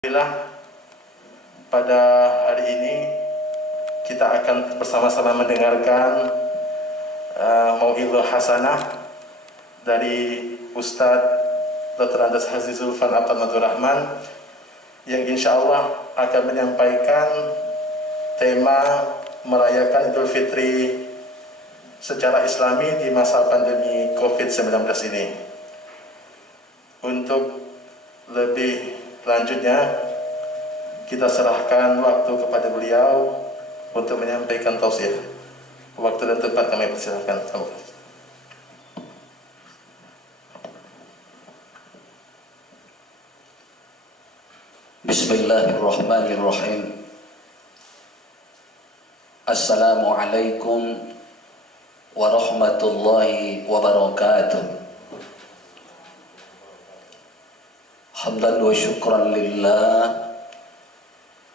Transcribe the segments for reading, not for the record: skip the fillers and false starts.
Alhamdulillah, pada hari ini kita akan bersama-sama mendengarkan Mau'izah Hasanah dari Ustadz Dr. Andes Haji Zulfan Abdul Rahman yang insya Allah akan menyampaikan tema merayakan Idul Fitri secara Islami di masa pandemi COVID-19 ini. Untuk lebih lanjutnya, kita serahkan waktu kepada beliau untuk menyampaikan tausiah. Waktu dan tempat kami persilahkan. Bismillahirrahmanirrahim. Assalamualaikum warahmatullahi wabarakatuh. Hamdan wa syukran lillah,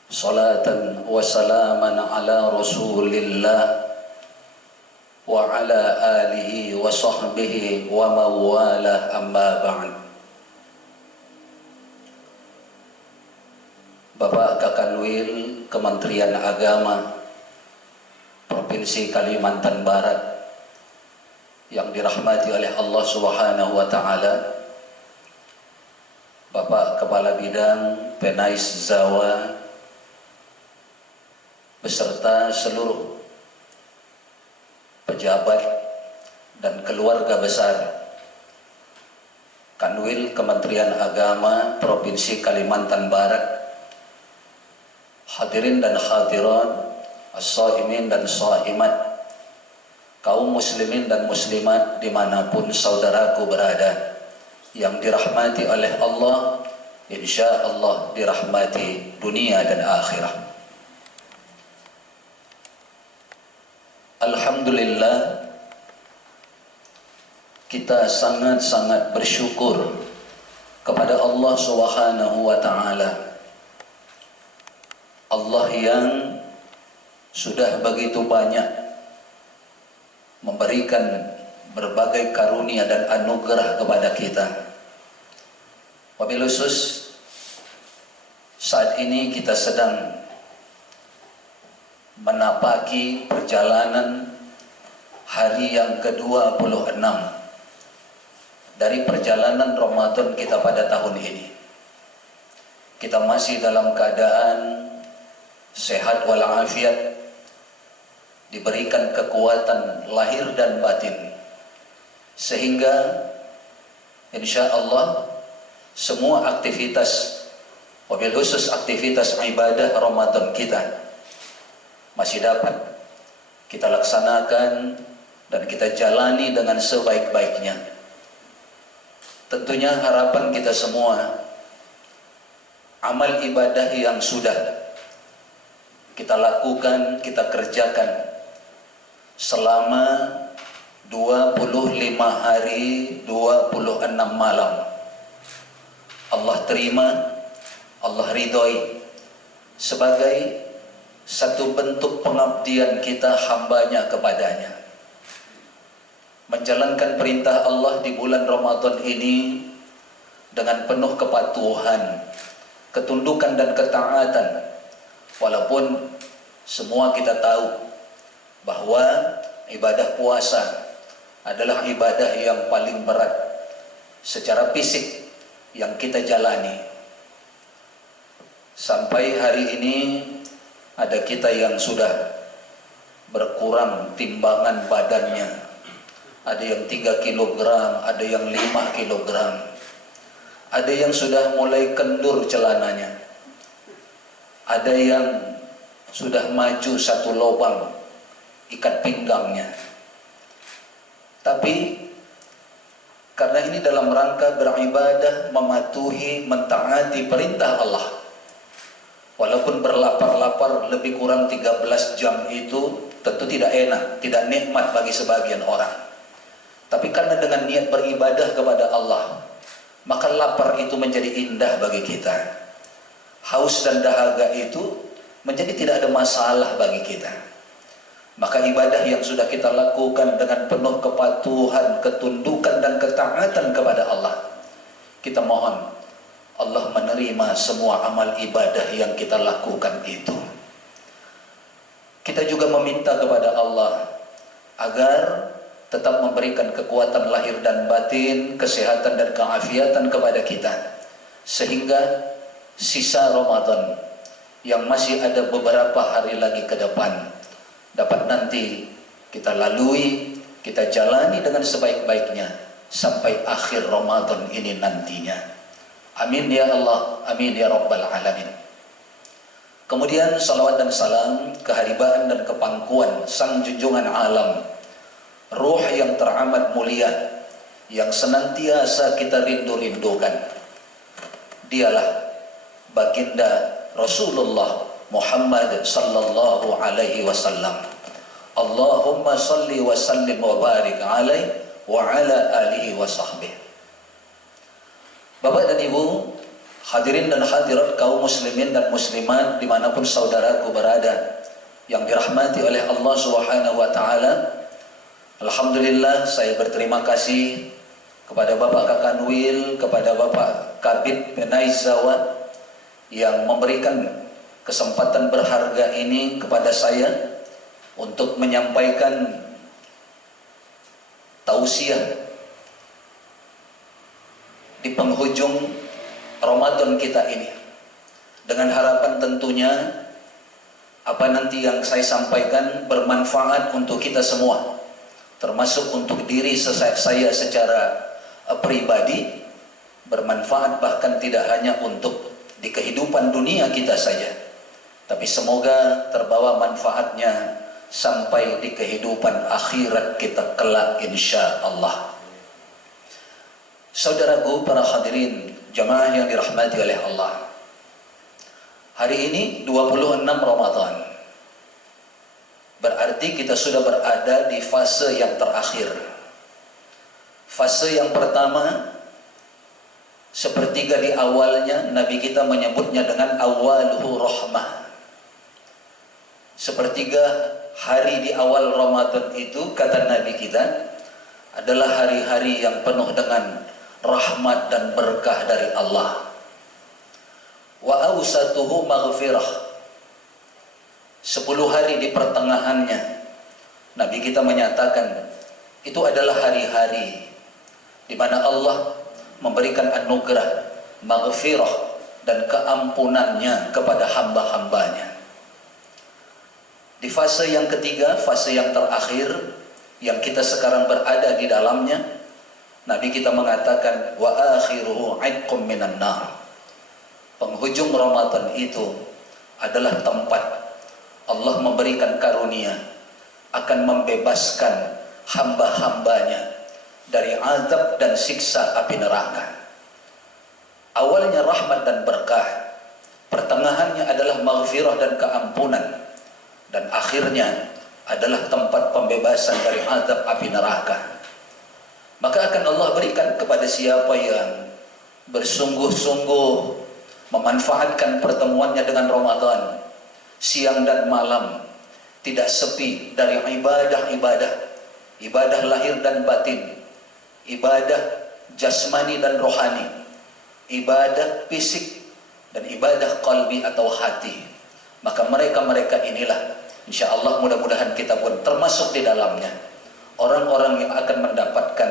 salatan wa salaman ala rasulillah wa ala alihi wa sahbihi wa mawalah, amma ba'd. Bapak Kakanwil Kementerian Agama Provinsi Kalimantan Barat yang dirahmati oleh Allah Subhanahu wa Ta'ala, Bapak Kepala Bidang Penais Zawa beserta seluruh pejabat dan keluarga besar Kanwil Kementerian Agama Provinsi Kalimantan Barat, hadirin dan hadirat, as-shaimin dan shaimat, kaum muslimin dan muslimat dimanapun saudaraku berada, yang dirahmati oleh Allah, insya Allah dirahmati dunia dan akhirat. Alhamdulillah, kita sangat-sangat bersyukur kepada Allah Subhanahu wa Ta'ala. Allah yang sudah begitu banyak memberikan berbagai karunia dan anugerah kepada kita. Wabil khusus saat ini kita sedang menapaki perjalanan hari yang ke-26 dari perjalanan Ramadan kita pada tahun ini. Kita masih dalam keadaan sehat walafiat, diberikan kekuatan lahir dan batin, sehingga insya Allah semua aktivitas, wabil khusus aktivitas ibadah Ramadan kita masih dapat kita laksanakan dan kita jalani dengan sebaik-baiknya. Tentunya harapan kita semua, amal ibadah yang sudah kita lakukan, kita kerjakan selama 25 hari 26 malam, Allah terima, Allah ridhoi sebagai satu bentuk pengabdian kita hambanya kepadanya. Menjalankan perintah Allah di bulan Ramadan ini dengan penuh kepatuhan, ketundukan dan ketaatan. Walaupun semua kita tahu bahwa ibadah puasa adalah ibadah yang paling berat secara fisik yang kita jalani. Sampai hari ini ada kita yang sudah berkurang timbangan badannya. Ada yang 3 kilogram, ada yang 5 kilogram. Ada yang sudah mulai kendur celananya. Ada yang sudah maju 1 lubang ikat pinggangnya. Tapi karena ini dalam rangka beribadah, mematuhi, mentaati perintah Allah, walaupun berlapar-lapar lebih kurang 13 jam itu tentu tidak enak, tidak nikmat bagi sebagian orang. Tapi karena dengan niat beribadah kepada Allah, maka lapar itu menjadi indah bagi kita. Haus dan dahaga itu menjadi tidak ada masalah bagi kita. Maka ibadah yang sudah kita lakukan dengan penuh kepatuhan, ketundukan dan ketaatan kepada Allah, kita mohon Allah menerima semua amal ibadah yang kita lakukan itu. Kita juga meminta kepada Allah agar tetap memberikan kekuatan lahir dan batin, kesehatan dan keafiatan kepada kita, sehingga sisa Ramadan yang masih ada beberapa hari lagi ke depan dapat nanti kita lalui, kita jalani dengan sebaik-baiknya sampai akhir Ramadan ini nantinya. Amin ya Allah, amin ya Rabbal Alamin. Kemudian salawat dan salam, keharibaan dan kepangkuan sang junjungan alam, ruh yang teramat mulia, yang senantiasa kita rindu-rindukan. Dialah baginda Rasulullah Muhammad sallallahu alaihi wasallam. Allahumma salli wa sallim wa barik alaihi wa ala alihi wa sahbihi. Bapak dan Ibu, hadirin dan hadirat kaum muslimin dan muslimat dimanapun saudaraku berada yang dirahmati oleh Allah Subhanahu wa taala. Alhamdulillah, saya berterima kasih kepada Bapak Kakanwil, kepada Bapak Kabid Penaizawa yang memberikan kesempatan berharga ini kepada saya untuk menyampaikan tausiah di penghujung Ramadan kita ini, dengan harapan tentunya apa nanti yang saya sampaikan bermanfaat untuk kita semua, termasuk untuk diri saya secara pribadi, bermanfaat bahkan tidak hanya untuk di kehidupan dunia kita saja, tapi semoga terbawa manfaatnya sampai di kehidupan akhirat kita kelak insya Allah. Saudaraku, para hadirin jamaah yang dirahmati oleh Allah, hari ini 26 Ramadan, berarti kita sudah berada di fase yang terakhir. Fase yang pertama, sepertiga di awalnya Nabi kita menyebutnya dengan awaluhu rahmah. Sepertiga hari di awal Ramadan itu, kata Nabi kita, adalah hari-hari yang penuh dengan rahmat dan berkah dari Allah. Wa awsatuhu maghfirah. 10 hari di pertengahannya Nabi kita menyatakan itu adalah hari-hari di mana Allah memberikan anugerah, maghfirah dan keampunannya kepada hamba-hambanya. Di fase yang ketiga, fase yang terakhir yang kita sekarang berada di dalamnya, Nabi kita mengatakan wa akhiruhu aitqum minan nar. Penghujung Ramadan itu adalah tempat Allah memberikan karunia akan membebaskan hamba-hambanya dari azab dan siksa api neraka. Awalnya rahmat dan berkah, pertengahannya adalah maghfirah dan keampunan, dan akhirnya adalah tempat pembebasan dari azab api neraka. Maka akan Allah berikan kepada siapa yang bersungguh-sungguh memanfaatkan pertemuannya dengan Ramadan, siang dan malam, tidak sepi dari ibadah-ibadah, ibadah lahir dan batin, ibadah jasmani dan rohani, ibadah fisik dan ibadah qalbi atau hati. Maka mereka-mereka inilah, insya Allah mudah-mudahan kita pun termasuk di dalamnya, orang-orang yang akan mendapatkan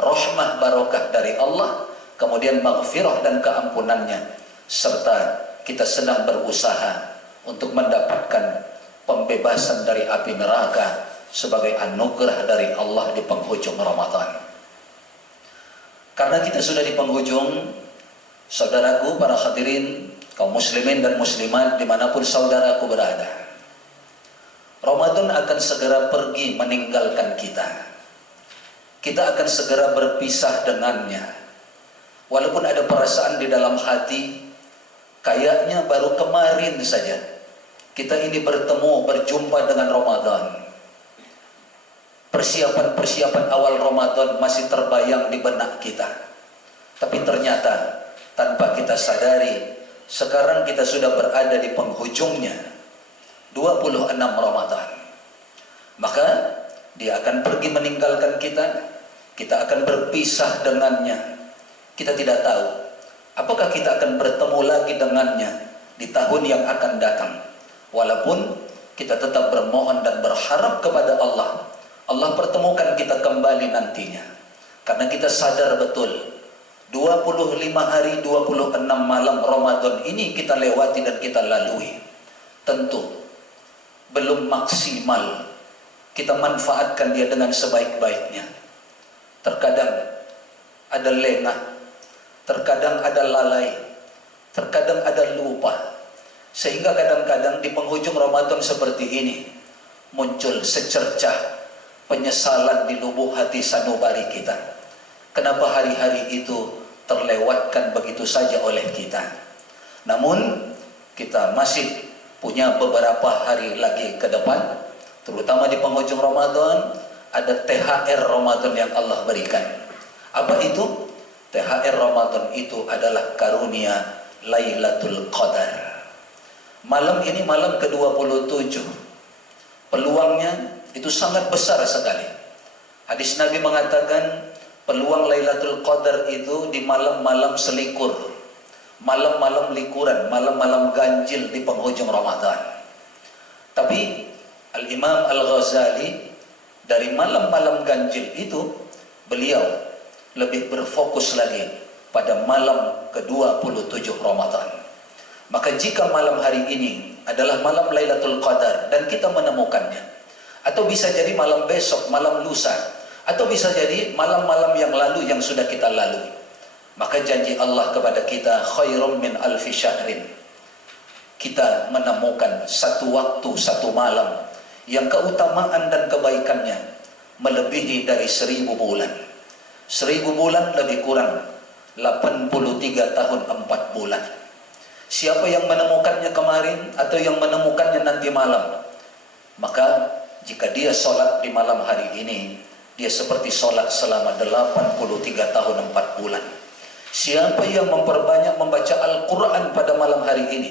rahmah barokah dari Allah, kemudian maghfirah dan keampunannya, serta kita sedang berusaha untuk mendapatkan pembebasan dari api neraka sebagai anugerah dari Allah di penghujung Ramadan. Karena kita sudah di penghujung, saudaraku, para hadirin, kaum muslimin dan muslimat dimanapun saudaraku berada, Ramadan akan segera pergi meninggalkan kita. Kita akan segera berpisah dengannya. Walaupun ada perasaan di dalam hati, kayaknya baru kemarin saja kita ini bertemu, berjumpa dengan Ramadan. Persiapan-persiapan awal Ramadan masih terbayang di benak kita. Tapi ternyata tanpa kita sadari, sekarang kita sudah berada di penghujungnya, 26 Ramadan. Maka dia akan pergi meninggalkan kita, kita akan berpisah dengannya. Kita tidak tahu Apakah kita akan bertemu lagi dengannya di tahun yang akan datang? Walaupun kita tetap bermohon dan berharap kepada Allah, Allah pertemukan kita kembali nantinya. Karena kita sadar betul 25 hari 26 malam Ramadan ini kita lewati dan kita lalui. Tentu belum maksimal kita manfaatkan dia dengan sebaik-baiknya. Terkadang ada lengah, terkadang ada lalai, terkadang ada lupa. Sehingga kadang-kadang di penghujung Ramadan seperti ini muncul secercah penyesalan di lubuk hati sanubari kita. Kenapa hari-hari itu terlewatkan begitu saja oleh kita? Namun kita masih punya beberapa hari lagi ke depan, terutama di penghujung Ramadan ada THR Ramadan yang Allah berikan. Apa itu? THR Ramadan itu adalah karunia Lailatul Qadar. Malam ini malam ke-27. Peluangnya itu sangat besar sekali. Hadis Nabi mengatakan peluang Lailatul Qadar itu di malam-malam selikur, malam-malam likuran, malam-malam ganjil di penghujung Ramadan. Tapi Al-Imam Al-Ghazali dari malam-malam ganjil itu beliau lebih berfokus lagi pada malam ke-27 Ramadan. Maka jika malam hari ini adalah malam Lailatul Qadar dan kita menemukannya, atau bisa jadi malam besok, malam lusa, atau bisa jadi malam-malam yang lalu yang sudah kita lalui, maka janji Allah kepada kita khairum min alfi syahrin. Kita menemukan satu waktu, satu malam yang keutamaan dan kebaikannya melebihi dari 1000 bulan. 1000 bulan lebih kurang 83 tahun 4 bulan. Siapa yang menemukannya kemarin atau yang menemukannya nanti malam, maka jika dia sholat di malam hari ini, dia seperti sholat selama 83 tahun 4 bulan. Siapa yang memperbanyak membaca Al-Quran pada malam hari ini,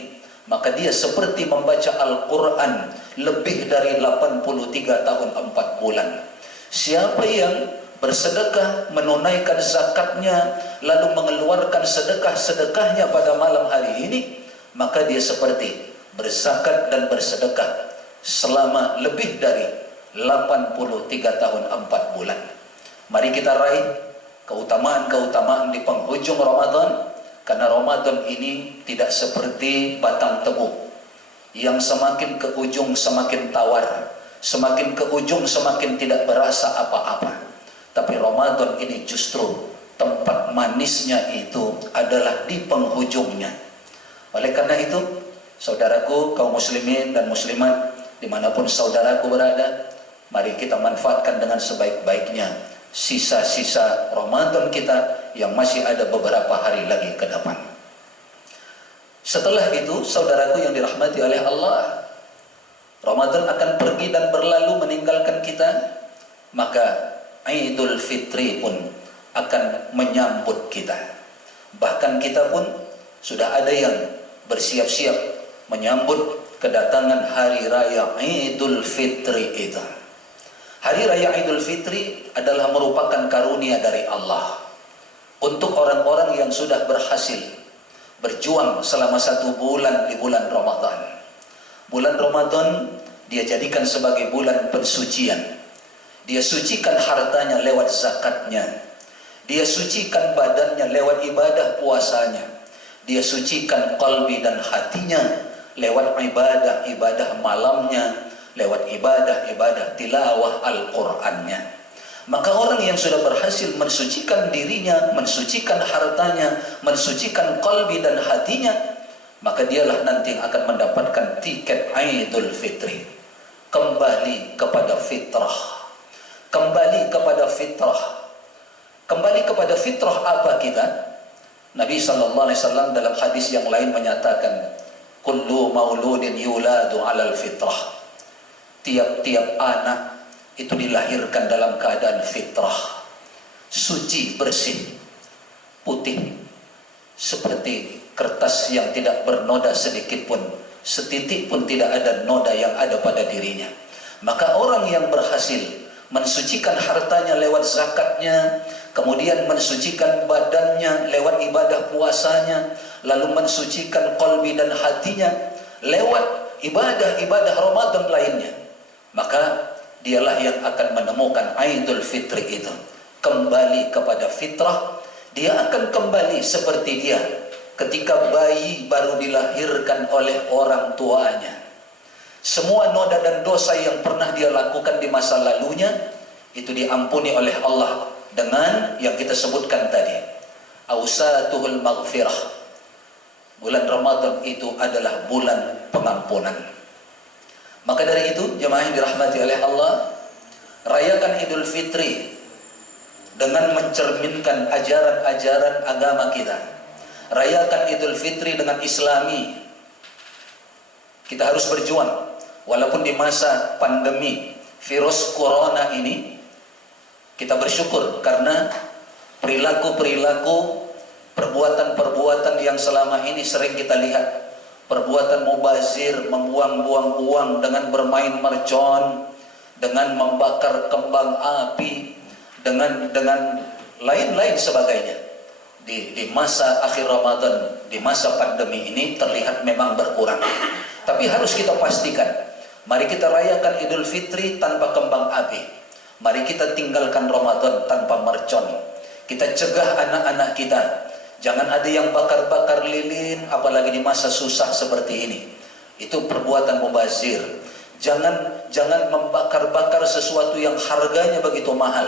maka dia seperti membaca Al-Quran lebih dari 83 tahun 4 bulan. Siapa yang bersedekah, menunaikan zakatnya, lalu mengeluarkan sedekah-sedekahnya pada malam hari ini, maka dia seperti berzakat dan bersedekah selama lebih dari 83 tahun 4 bulan. Mari kita raih keutamaan-keutamaan di penghujung Ramadan, karena Ramadan ini tidak seperti batang tebu yang semakin ke ujung semakin tawar, semakin ke ujung semakin tidak berasa apa-apa. Tapi Ramadan ini justru tempat manisnya itu adalah di penghujungnya. Oleh karena itu, saudaraku kaum muslimin dan muslimat dimanapun saudaraku berada, mari kita manfaatkan dengan sebaik-baiknya sisa-sisa Ramadan kita yang masih ada beberapa hari lagi ke depan. Setelah itu, saudaraku yang dirahmati oleh Allah, Ramadan akan pergi dan berlalu meninggalkan kita, maka Idul Fitri pun akan menyambut kita. Bahkan kita pun sudah ada yang bersiap-siap menyambut kedatangan hari raya Idul Fitri itu. Hari raya Idul Fitri adalah merupakan karunia dari Allah untuk orang-orang yang sudah berhasil berjuang selama 1 bulan di bulan Ramadan. Bulan Ramadan dia jadikan sebagai bulan pensucian. Dia sucikan hartanya lewat zakatnya. Dia sucikan badannya lewat ibadah puasanya. Dia sucikan qalbi dan hatinya lewat ibadah-ibadah malamnya, lewat ibadah-ibadah tilawah Al-Qur'annya. Maka orang yang sudah berhasil mensucikan dirinya, mensucikan hartanya, mensucikan qalbi dan hatinya, maka dialah nanti yang akan mendapatkan tiket Idul Fitri. Kembali kepada fitrah. Kembali kepada fitrah. Kembali kepada fitrah apa kita? Nabi SAW dalam hadis yang lain menyatakan, kullu mauludin yuladu alal fitrah. Tiap-tiap anak itu dilahirkan dalam keadaan fitrah, suci, bersih, putih, seperti kertas yang tidak bernoda sedikit pun, setitik pun tidak ada noda yang ada pada dirinya. Maka orang yang berhasil mensucikan hartanya lewat zakatnya, kemudian mensucikan badannya lewat ibadah puasanya, lalu mensucikan qalbi dan hatinya lewat ibadah-ibadah Ramadan lainnya, maka dialah yang akan menemukan Aidul Fitri itu kembali kepada fitrah. Dia akan kembali seperti dia ketika bayi baru dilahirkan oleh orang tuanya. Semua noda dan dosa yang pernah dia lakukan di masa lalunya itu diampuni oleh Allah dengan yang kita sebutkan tadi, ausatuhul maghfirah. Bulan Ramadan itu adalah bulan pengampunan. Maka dari itu, jemaah yang dirahmati oleh Allah, rayakan Idul Fitri dengan mencerminkan ajaran-ajaran agama kita. Rayakan Idul Fitri dengan Islami. Kita harus berjuang walaupun di masa pandemi virus corona ini. Kita bersyukur karena perilaku-perilaku, perbuatan-perbuatan yang selama ini sering kita lihat, perbuatan mubazir, membuang-buang uang dengan bermain mercon, dengan membakar kembang api, dengan lain-lain sebagainya. Di masa akhir Ramadan, di masa pandemi ini terlihat memang berkurang. Tapi harus kita pastikan, mari kita rayakan Idul Fitri tanpa kembang api. Mari kita tinggalkan Ramadan tanpa mercon. Kita cegah anak-anak kita, jangan ada yang bakar-bakar lilin, apalagi di masa susah seperti ini. Itu perbuatan mubazir. Jangan membakar-bakar sesuatu yang harganya begitu mahal.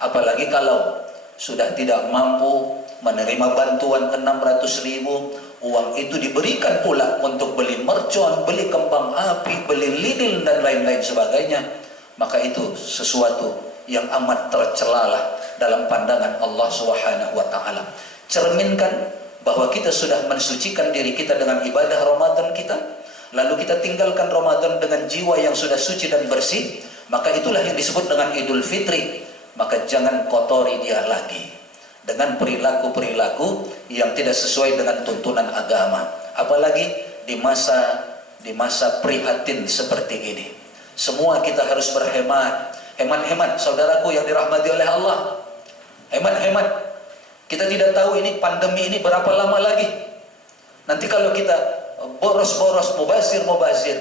Apalagi kalau sudah tidak mampu menerima bantuan 600.000, uang itu diberikan pula untuk beli mercon, beli kembang api, beli lilin dan lain-lain sebagainya. Maka itu sesuatu yang amat tercelalah dalam pandangan Allah Subhanahu wa taala. Cerminkan bahwa kita sudah mensucikan diri kita dengan ibadah Ramadan kita, lalu kita tinggalkan Ramadan dengan jiwa yang sudah suci dan bersih, maka itulah yang disebut dengan Idul Fitri. Maka jangan kotori dia lagi dengan perilaku-perilaku yang tidak sesuai dengan tuntunan agama, apalagi di masa prihatin seperti ini. Semua kita harus berhemat. Hemat-hemat, saudaraku yang dirahmati oleh Allah. Hemat-hemat. Kita tidak tahu ini pandemi ini berapa lama lagi. Nanti kalau kita boros-boros, mubazir,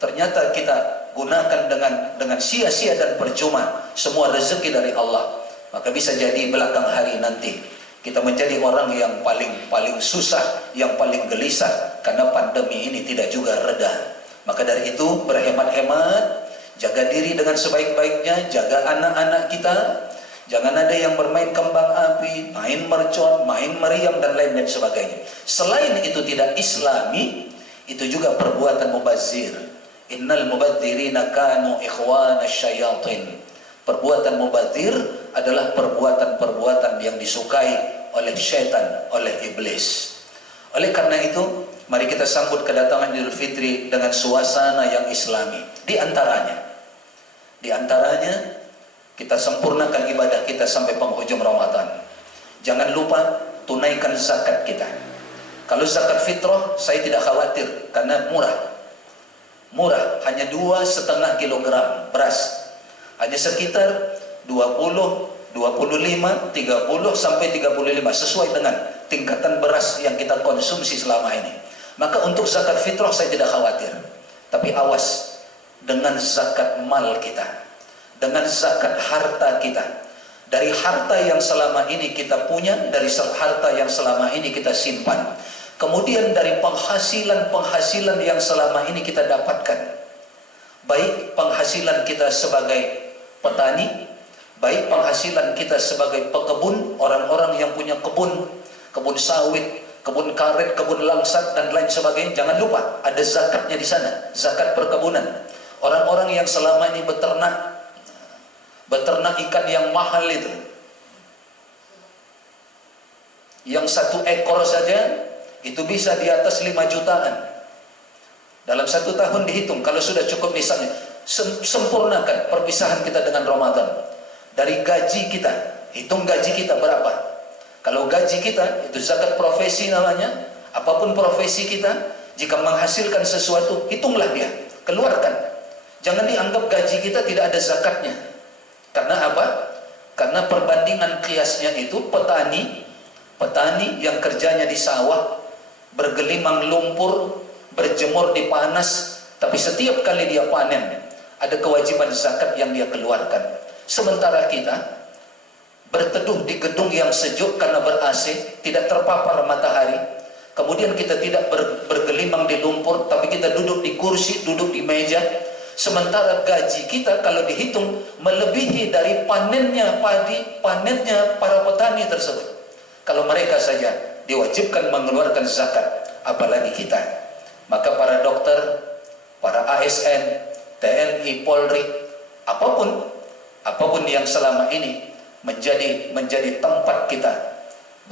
ternyata kita gunakan dengan sia-sia dan percuma semua rezeki dari Allah, maka bisa jadi belakang hari nanti kita menjadi orang yang paling susah, yang paling gelisah karena pandemi ini tidak juga reda. Maka dari itu berhemat-hemat, jaga diri dengan sebaik-baiknya, jaga anak-anak kita. Jangan ada yang bermain kembang api, main mercon, main meriam dan lain-lain sebagainya. Selain itu tidak Islami, itu juga perbuatan mubazir. Innal mubadzirina kanu ikhwana syayatin. Perbuatan mubazir adalah perbuatan-perbuatan yang disukai oleh syaitan, oleh iblis. Oleh karena itu, mari kita sambut kedatangan Idul Fitri dengan suasana yang Islami. Di antaranya kita sempurnakan ibadah kita sampai penghujung Ramadan. Jangan lupa tunaikan zakat kita. Kalau zakat fitrah saya tidak khawatir karena murah, hanya 2,5 kilogram beras, hanya sekitar 20, 25, 30 sampai 35 sesuai dengan tingkatan beras yang kita konsumsi selama ini. Maka untuk zakat fitrah saya tidak khawatir. Tapi awas dengan zakat mal kita, dengan zakat harta kita. Dari harta yang selama ini kita punya, dari harta yang selama ini kita simpan. Kemudian dari penghasilan yang selama ini kita dapatkan, baik penghasilan kita sebagai petani, baik penghasilan kita sebagai pekebun, orang-orang yang punya kebun sawit, kebun karet, kebun langsat dan lain sebagainya. Jangan lupa ada zakatnya di sana, zakat perkebunan. Orang-orang yang selama ini beternak ikan yang mahal itu, yang 1 ekor saja itu bisa di atas 5 jutaan dalam 1 tahun dihitung. Kalau sudah cukup misalnya, sempurnakan perpisahan kita dengan Ramadan. Dari gaji kita, hitung gaji kita berapa. Kalau gaji kita itu zakat profesi namanya, apapun profesi kita, jika menghasilkan sesuatu, hitunglah dia, keluarkan. Jangan dianggap gaji kita tidak ada zakatnya. Karena apa? Karena perbandingan kiasnya itu petani yang kerjanya di sawah, bergelimang lumpur, berjemur di panas, tapi setiap kali dia panen ada kewajiban zakat yang dia keluarkan. Sementara kita berteduh di gedung yang sejuk karena ber-AC, tidak terpapar matahari, kemudian kita tidak bergelimang di lumpur, tapi kita duduk di kursi, duduk di meja, sementara gaji kita kalau dihitung melebihi dari panennya padi, panennya para petani tersebut. Kalau mereka saja diwajibkan mengeluarkan zakat, apalagi kita. Maka para dokter, para ASN, TNI, Polri, apapun yang selama ini menjadi tempat kita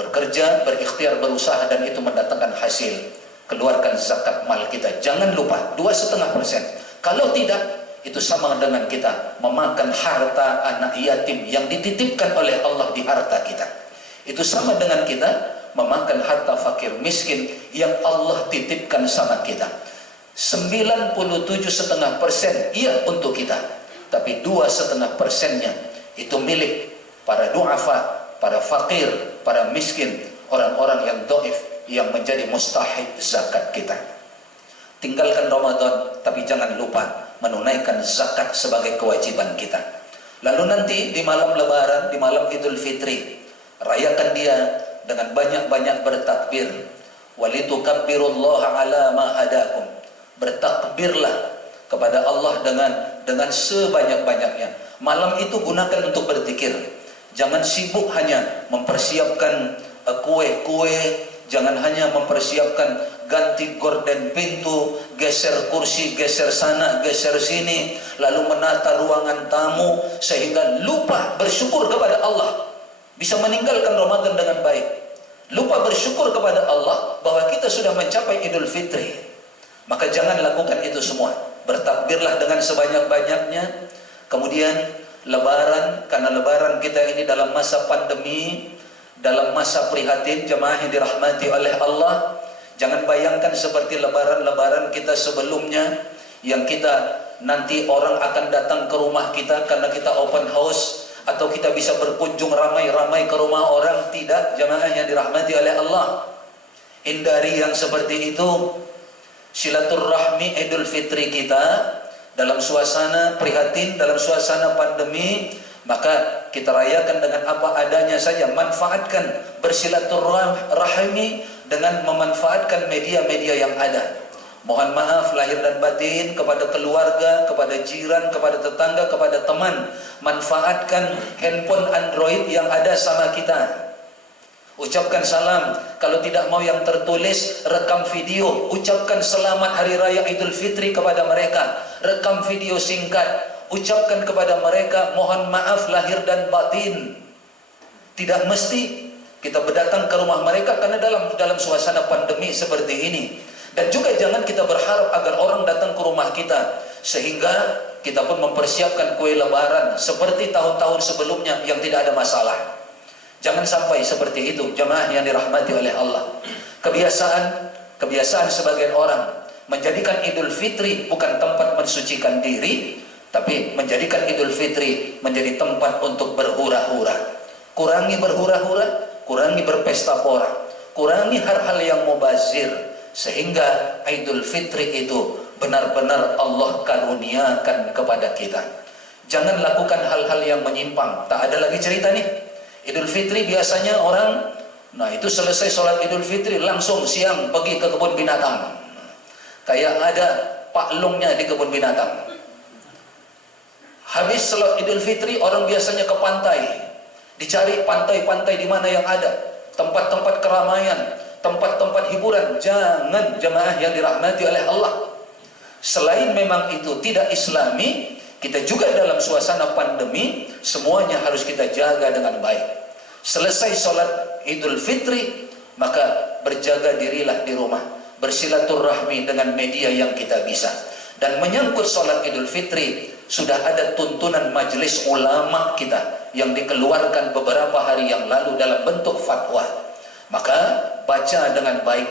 bekerja, berikhtiar, berusaha, dan itu mendatangkan hasil, keluarkan zakat mal kita. Jangan lupa 2,5%. Kalau tidak, itu sama dengan kita memakan harta anak yatim yang dititipkan oleh Allah di harta kita. Itu sama dengan kita memakan harta fakir miskin yang Allah titipkan sama kita. 97,5% iya untuk kita, tapi 2,5%-nya itu milik para du'afa, para fakir, para miskin, orang-orang yang dhaif, yang menjadi mustahik zakat kita. Tinggalkan Ramadan, tapi jangan lupa menunaikan zakat sebagai kewajiban kita. Lalu nanti di malam Lebaran, di malam Idul Fitri, rayakan dia dengan banyak-banyak bertakbir. Walitukabbirullaha ala ma hadakum. Bertakbirlah kepada Allah dengan sebanyak-banyaknya. Malam itu gunakan untuk berzikir. Jangan sibuk hanya mempersiapkan kue-kue, jangan hanya mempersiapkan ganti gorden pintu, geser kursi, geser sana, geser sini, lalu menata ruangan tamu sehingga lupa bersyukur kepada Allah. Bisa meninggalkan Ramadan dengan baik. Lupa bersyukur kepada Allah bahwa kita sudah mencapai Idul Fitri. Maka jangan lakukan itu semua. Bertakbirlah dengan sebanyak-banyaknya. Kemudian Lebaran, karena Lebaran kita ini dalam masa pandemi, dalam masa prihatin, jemaah yang dirahmati oleh Allah. Jangan bayangkan seperti Lebaran-Lebaran kita sebelumnya, yang kita nanti orang akan datang ke rumah kita karena kita open house, atau kita bisa berkunjung ramai-ramai ke rumah orang. Tidak, jemaah yang dirahmati oleh Allah. Hindari yang seperti itu. Silaturahmi Idul Fitri kita dalam suasana prihatin, dalam suasana pandemi, maka kita rayakan dengan apa adanya saja. Manfaatkan bersilaturahmi dengan memanfaatkan media-media yang ada. Mohon maaf lahir dan batin kepada keluarga, kepada jiran, kepada tetangga, kepada teman. Manfaatkan handphone Android yang ada sama kita. Ucapkan salam. Kalau tidak mau yang tertulis, rekam video. Ucapkan selamat Hari Raya Idul Fitri kepada mereka. Rekam video singkat. Ucapkan kepada mereka mohon maaf lahir dan batin. Tidak mesti kita berdatang ke rumah mereka karena dalam suasana pandemi seperti ini. Dan juga jangan kita berharap agar orang datang ke rumah kita sehingga kita pun mempersiapkan kue Lebaran seperti tahun-tahun sebelumnya yang tidak ada masalah. Jangan sampai seperti itu, jemaah yang dirahmati oleh Allah. Kebiasaan sebagian orang menjadikan Idul Fitri bukan tempat mensucikan diri, tapi menjadikan Idul Fitri menjadi tempat untuk berhura-hura. Kurangi berhura-hura, kurangi berpesta pora, kurangi hal-hal yang mubazir, sehingga Idul Fitri itu benar-benar Allah karuniakan kepada kita. Jangan lakukan hal-hal yang menyimpang. Tak ada lagi cerita nih. Idul Fitri biasanya orang, itu selesai sholat Idul Fitri langsung siang pergi ke kebun binatang. Kayak ada paklungnya di kebun binatang. Habis sholat Idul Fitri orang biasanya ke pantai. Dicari pantai-pantai di mana yang ada tempat-tempat keramaian, tempat-tempat hiburan. Jangan, jemaah yang dirahmati oleh Allah. Selain memang itu tidak islami, kita juga dalam suasana pandemi, semuanya harus kita jaga dengan baik. Selesai sholat Idul Fitri, maka berjaga dirilah di rumah, bersilaturahmi dengan media yang kita bisa. Dan menyangkut sholat Idul Fitri, sudah ada tuntunan majelis ulama kita yang dikeluarkan beberapa hari yang lalu dalam bentuk fatwa. Maka baca dengan baik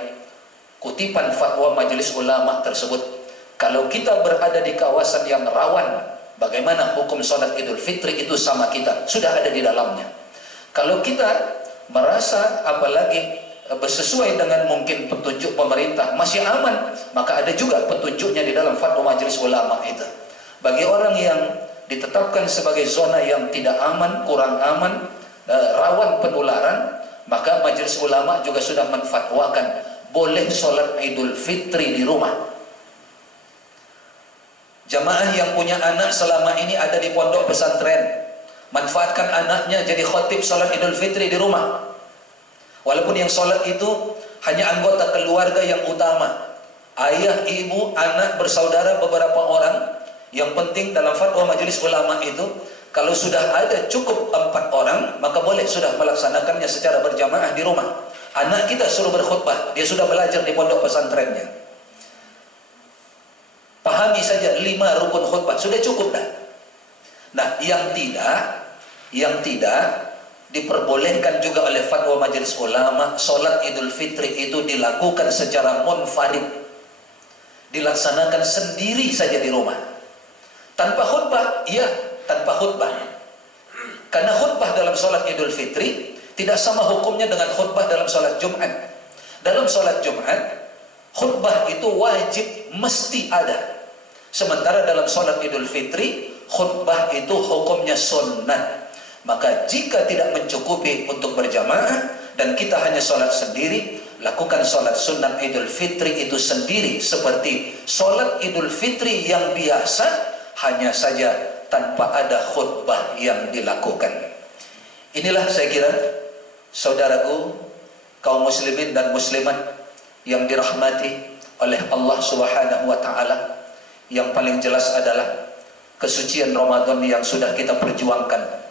kutipan fatwa majelis ulama tersebut. Kalau kita berada di kawasan yang rawan Bagaimana hukum sholat Idul Fitri itu sama kita, sudah ada di dalamnya. Kalau kita merasa apalagi bersesuai dengan mungkin petunjuk pemerintah masih aman, maka ada juga petunjuknya di dalam fatwa majelis ulama itu. Bagi orang yang ditetapkan sebagai zona yang tidak aman, kurang aman, rawan penularan, maka majelis ulama juga sudah menfatwakan boleh sholat Idul Fitri di rumah. Jamaah yang punya anak selama ini ada di pondok pesantren, manfaatkan anaknya jadi khotib sholat Idul Fitri di rumah. Walaupun yang sholat itu hanya anggota keluarga yang utama, ayah, ibu, anak, bersaudara beberapa orang. Yang penting dalam fatwa majelis ulama itu, kalau sudah ada cukup 4 orang, maka boleh sudah melaksanakannya secara berjamaah di rumah. Anak kita suruh berkhutbah, dia sudah belajar di pondok pesantrennya, pahami saja 5 rukun khutbah, sudah cukup dah. Nah, yang tidak diperbolehkan juga oleh fatwa majelis ulama, sholat Idul Fitri itu dilakukan secara munfarid, dilaksanakan sendiri saja di rumah, tanpa khutbah. Iya, tanpa khutbah, karena khutbah dalam sholat Idul Fitri tidak sama hukumnya dengan khutbah dalam sholat Jumat. Dalam sholat Jumat, khutbah itu wajib, mesti ada. Sementara dalam sholat Idul Fitri, khutbah itu hukumnya sunnah. Maka jika tidak mencukupi untuk berjamaah dan kita hanya sholat sendiri, lakukan sholat sunnah Idul Fitri itu sendiri, seperti sholat Idul Fitri yang biasa, hanya saja tanpa ada khutbah yang dilakukan. Inilah saya kira, saudaraku, kaum muslimin dan muslimat yang dirahmati oleh Allah Subhanahu wa Ta'ala, yang paling jelas adalah kesucian Ramadan yang sudah kita perjuangkan,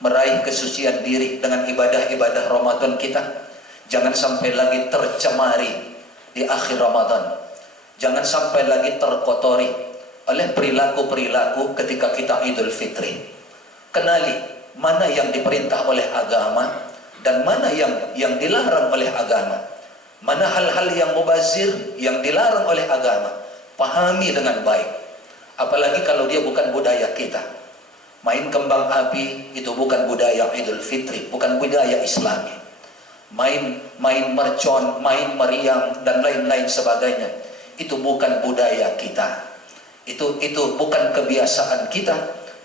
meraih kesucian diri dengan ibadah-ibadah Ramadan kita. Jangan sampai lagi tercemari di akhir Ramadan, jangan sampai lagi terkotori oleh perilaku-perilaku ketika kita Idul Fitri. Kenali mana yang diperintah oleh agama dan mana yang dilarang oleh agama, mana hal-hal yang mubazir yang dilarang oleh agama. Pahami dengan baik, apalagi kalau dia bukan budaya kita. Main kembang api itu bukan budaya Idul Fitri, bukan budaya Islami. Main mercon, main meriam dan lain-lain sebagainya, itu bukan budaya kita. Itu bukan kebiasaan kita,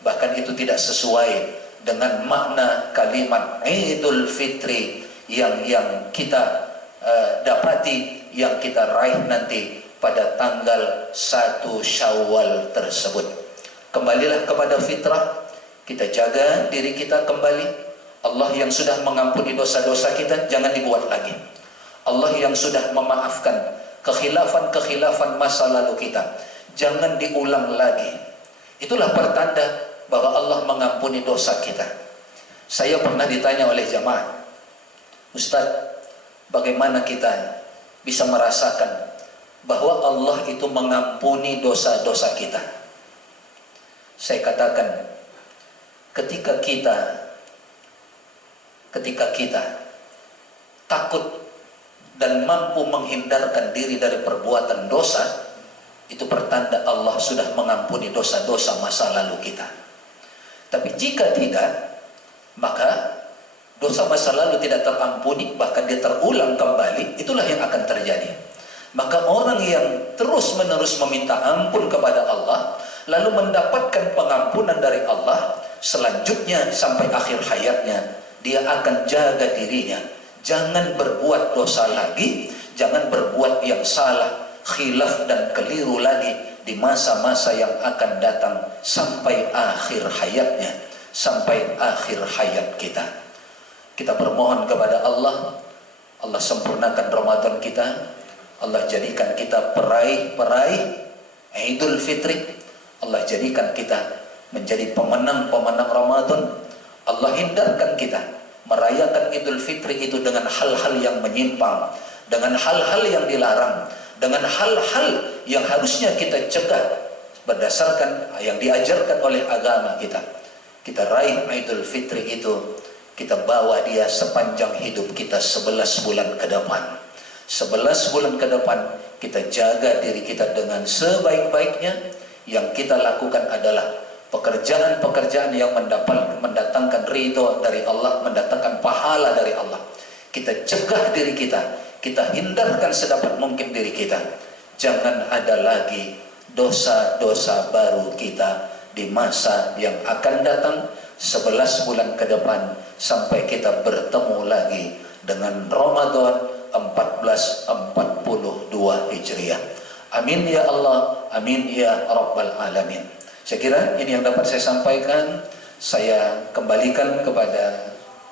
bahkan itu tidak sesuai dengan makna kalimat Idul Fitri yang kita dapati, yang kita raih nanti pada tanggal 1 Syawal tersebut. Kembalilah kepada fitrah, kita jaga diri kita kembali. Allah yang sudah mengampuni dosa-dosa kita, jangan dibuat lagi. Allah yang sudah memaafkan kekhilafan-kekhilafan masa lalu kita, jangan diulang lagi. Itulah pertanda bahwa Allah mengampuni dosa kita. Saya pernah ditanya oleh jamaah, Ustaz, bagaimana kita bisa merasakan bahwa Allah itu mengampuni dosa-dosa kita? Saya katakan, ketika kita takut dan mampu menghindarkan diri dari perbuatan dosa, itu pertanda Allah sudah mengampuni dosa-dosa masa lalu kita. Tapi jika tidak, maka dosa masa lalu tidak terampuni, bahkan dia terulang kembali, itulah yang akan terjadi. Maka orang yang terus-menerus meminta ampun kepada Allah, lalu mendapatkan pengampunan dari Allah, selanjutnya sampai akhir hayatnya, dia akan jaga dirinya. Jangan berbuat dosa lagi, jangan berbuat yang salah, khilaf dan keliru lagi di masa-masa yang akan datang sampai akhir hayatnya, sampai akhir hayat kita. Kita bermohon kepada Allah, Allah sempurnakan Ramadan kita, Allah jadikan kita peraih Idul Fitri, Allah jadikan kita menjadi pemenang-pemenang Ramadan. Allah hindarkan kita merayakan Idul Fitri itu dengan hal-hal yang menyimpang, dengan hal-hal yang dilarang, dengan hal-hal yang harusnya kita cegah berdasarkan yang diajarkan oleh agama kita. Kita raih Idul Fitri itu, kita bawa dia sepanjang hidup kita 11 bulan ke depan. 11 bulan ke depan kita jaga diri kita dengan sebaik-baiknya. Yang kita lakukan adalah pekerjaan-pekerjaan yang mendatangkan ridho dari Allah, mendatangkan pahala dari Allah. Kita cegah diri kita hindarkan sedapat mungkin diri kita. Jangan ada lagi dosa-dosa baru kita di masa yang akan datang 11 bulan ke depan sampai kita bertemu lagi dengan Ramadan 1442 Hijriah. Amin ya Allah, amin ya Rabbal Alamin. Saya kira ini yang dapat saya sampaikan. Saya kembalikan kepada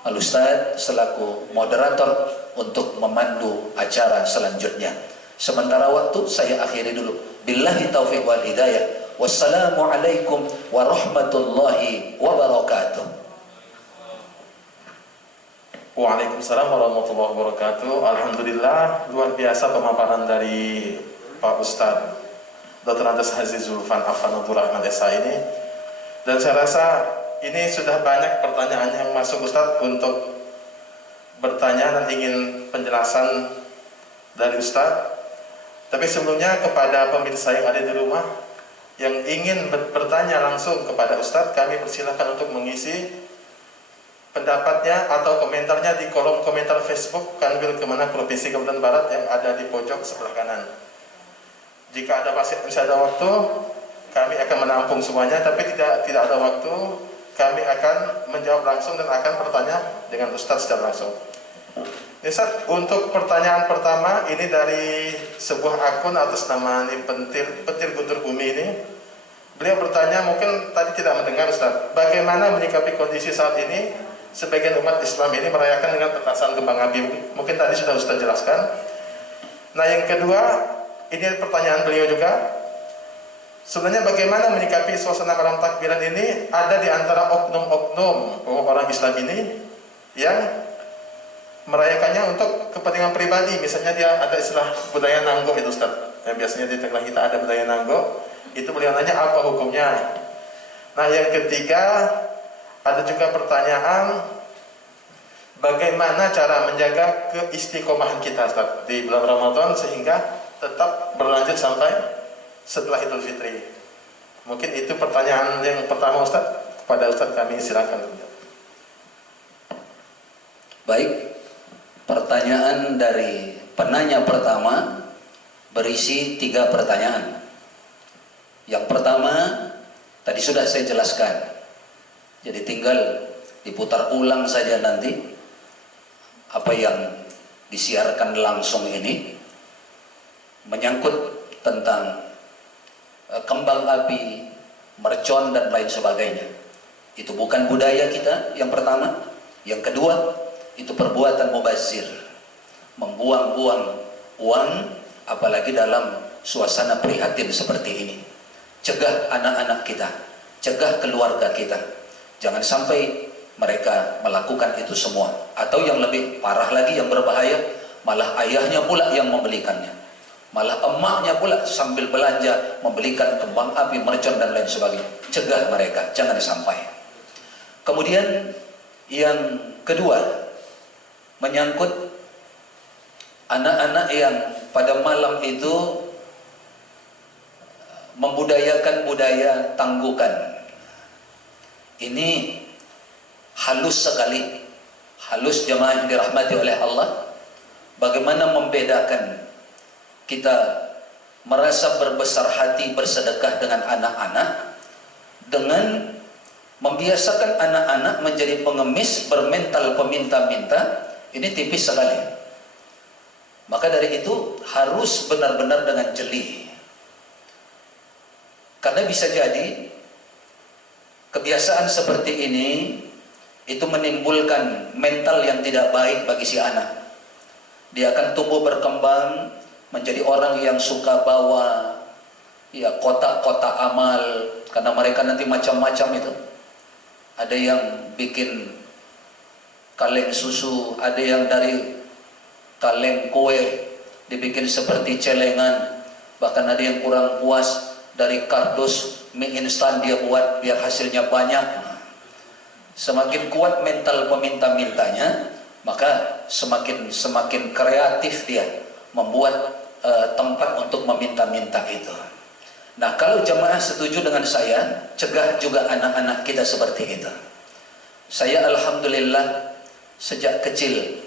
Al-Ustaz selaku moderator untuk memandu acara selanjutnya. Sementara waktu saya akhiri dulu. Billahi taufiq wal hidayah. Wassalamualaikum warahmatullahi wabarakatuh. Waalaikumsalam warahmatullahi wabarakatuh. Alhamdulillah, luar biasa pemaparan dari Pak Ustadz Dr. Andes Haji Zulfan Afan Abdul Rahman Esa ini. Dan saya rasa ini sudah banyak pertanyaan yang masuk Ustadz untuk bertanya dan ingin penjelasan dari Ustadz. Tapi sebelumnya kepada pemirsa yang ada di rumah yang ingin bertanya langsung kepada Ustadz, kami persilahkan untuk mengisi pendapatnya atau komentarnya di kolom komentar Facebook Kanwil Kemenang Provinsi Kalimantan Barat yang ada di pojok sebelah kanan. Jika masih ada waktu, kami akan menampung semuanya, tapi tidak ada waktu, kami akan menjawab langsung dan akan bertanya dengan Ustadz secara langsung. Ustadz, untuk pertanyaan pertama ini dari sebuah akun atas nama Petir Guntur Bumi ini. Beliau bertanya, mungkin tadi tidak mendengar Ustadz, bagaimana menyikapi kondisi saat ini sebagian umat Islam ini merayakan dengan petasan kembang api. Mungkin tadi sudah Ustadz jelaskan. Nah, yang kedua, ini pertanyaan beliau juga. Sebenarnya bagaimana menyikapi suasana malam takbiran ini ada di antara oknum-oknum orang Islam ini yang merayakannya untuk kepentingan pribadi. Misalnya dia ada istilah budaya nanggo itu Ustaz. Yang biasanya di tengah kita ada budaya nanggo. Itu beliau nanya apa hukumnya. Nah, yang ketiga ada juga pertanyaan bagaimana cara menjaga keistiqomahan kita Ustaz di bulan Ramadan sehingga tetap berlanjut sampai setelah Idul Fitri. Mungkin itu pertanyaan yang pertama Ustaz. Kepada Ustaz kami silakan. Baik. Pertanyaan dari penanya pertama berisi 3 pertanyaan. Yang pertama tadi sudah saya jelaskan. Jadi tinggal diputar ulang saja nanti apa yang disiarkan langsung ini menyangkut tentang kembang api, mercon dan lain sebagainya. Itu bukan budaya kita yang pertama. Yang kedua, itu perbuatan mubazir, membuang-buang uang apalagi dalam suasana prihatin seperti ini. Cegah anak-anak kita, cegah keluarga kita, jangan sampai mereka melakukan itu semua. Atau yang lebih parah lagi, yang berbahaya, malah ayahnya pula yang membelikannya, malah emaknya pula sambil belanja membelikan kembang api, mercon dan lain sebagainya. Cegah mereka, jangan sampai. Kemudian yang kedua menyangkut anak-anak yang pada malam itu membudayakan budaya tanggukan. Ini halus sekali, halus jemaah yang dirahmati oleh Allah. Bagaimana membedakan kita merasa berbesar hati bersedekah dengan anak-anak dengan membiasakan anak-anak menjadi pengemis, bermental peminta-minta. Ini tipis sekali. Maka dari itu harus benar-benar dengan jeli. Karena bisa jadi kebiasaan seperti ini itu menimbulkan mental yang tidak baik bagi si anak. Dia akan tumbuh berkembang menjadi orang yang suka bawa ya kotak-kotak amal, karena mereka nanti macam-macam itu. Ada yang bikin kaleng susu, ada yang dari kaleng kue dibikin seperti celengan, bahkan ada yang kurang puas dari kardus mie instan dia buat biar hasilnya banyak. Semakin kuat mental peminta-mintanya, maka semakin kreatif dia membuat tempat untuk meminta-minta itu. Nah, kalau jamaah setuju dengan saya, cegah juga anak-anak kita seperti itu. Saya alhamdulillah sejak kecil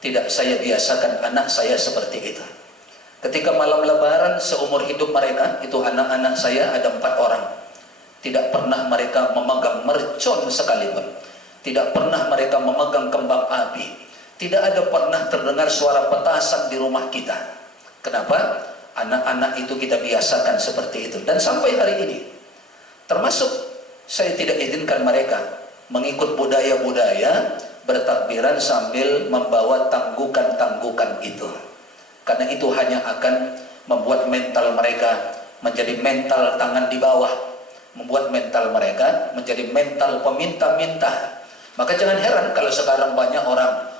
tidak saya biasakan anak saya seperti itu. Ketika malam lebaran seumur hidup mereka, itu anak-anak saya ada 4 orang. Tidak pernah mereka memegang mercon sekalipun. Tidak pernah mereka memegang kembang api. Tidak ada pernah terdengar suara petasan di rumah kita. Kenapa? Anak-anak itu kita biasakan seperti itu. Dan sampai hari ini, termasuk saya tidak izinkan mereka mengikut budaya-budaya bertakbiran sambil membawa tanggukan-tanggukan itu. Karena itu hanya akan membuat mental mereka menjadi mental tangan di bawah, membuat mental mereka menjadi mental peminta-minta. Maka jangan heran kalau sekarang banyak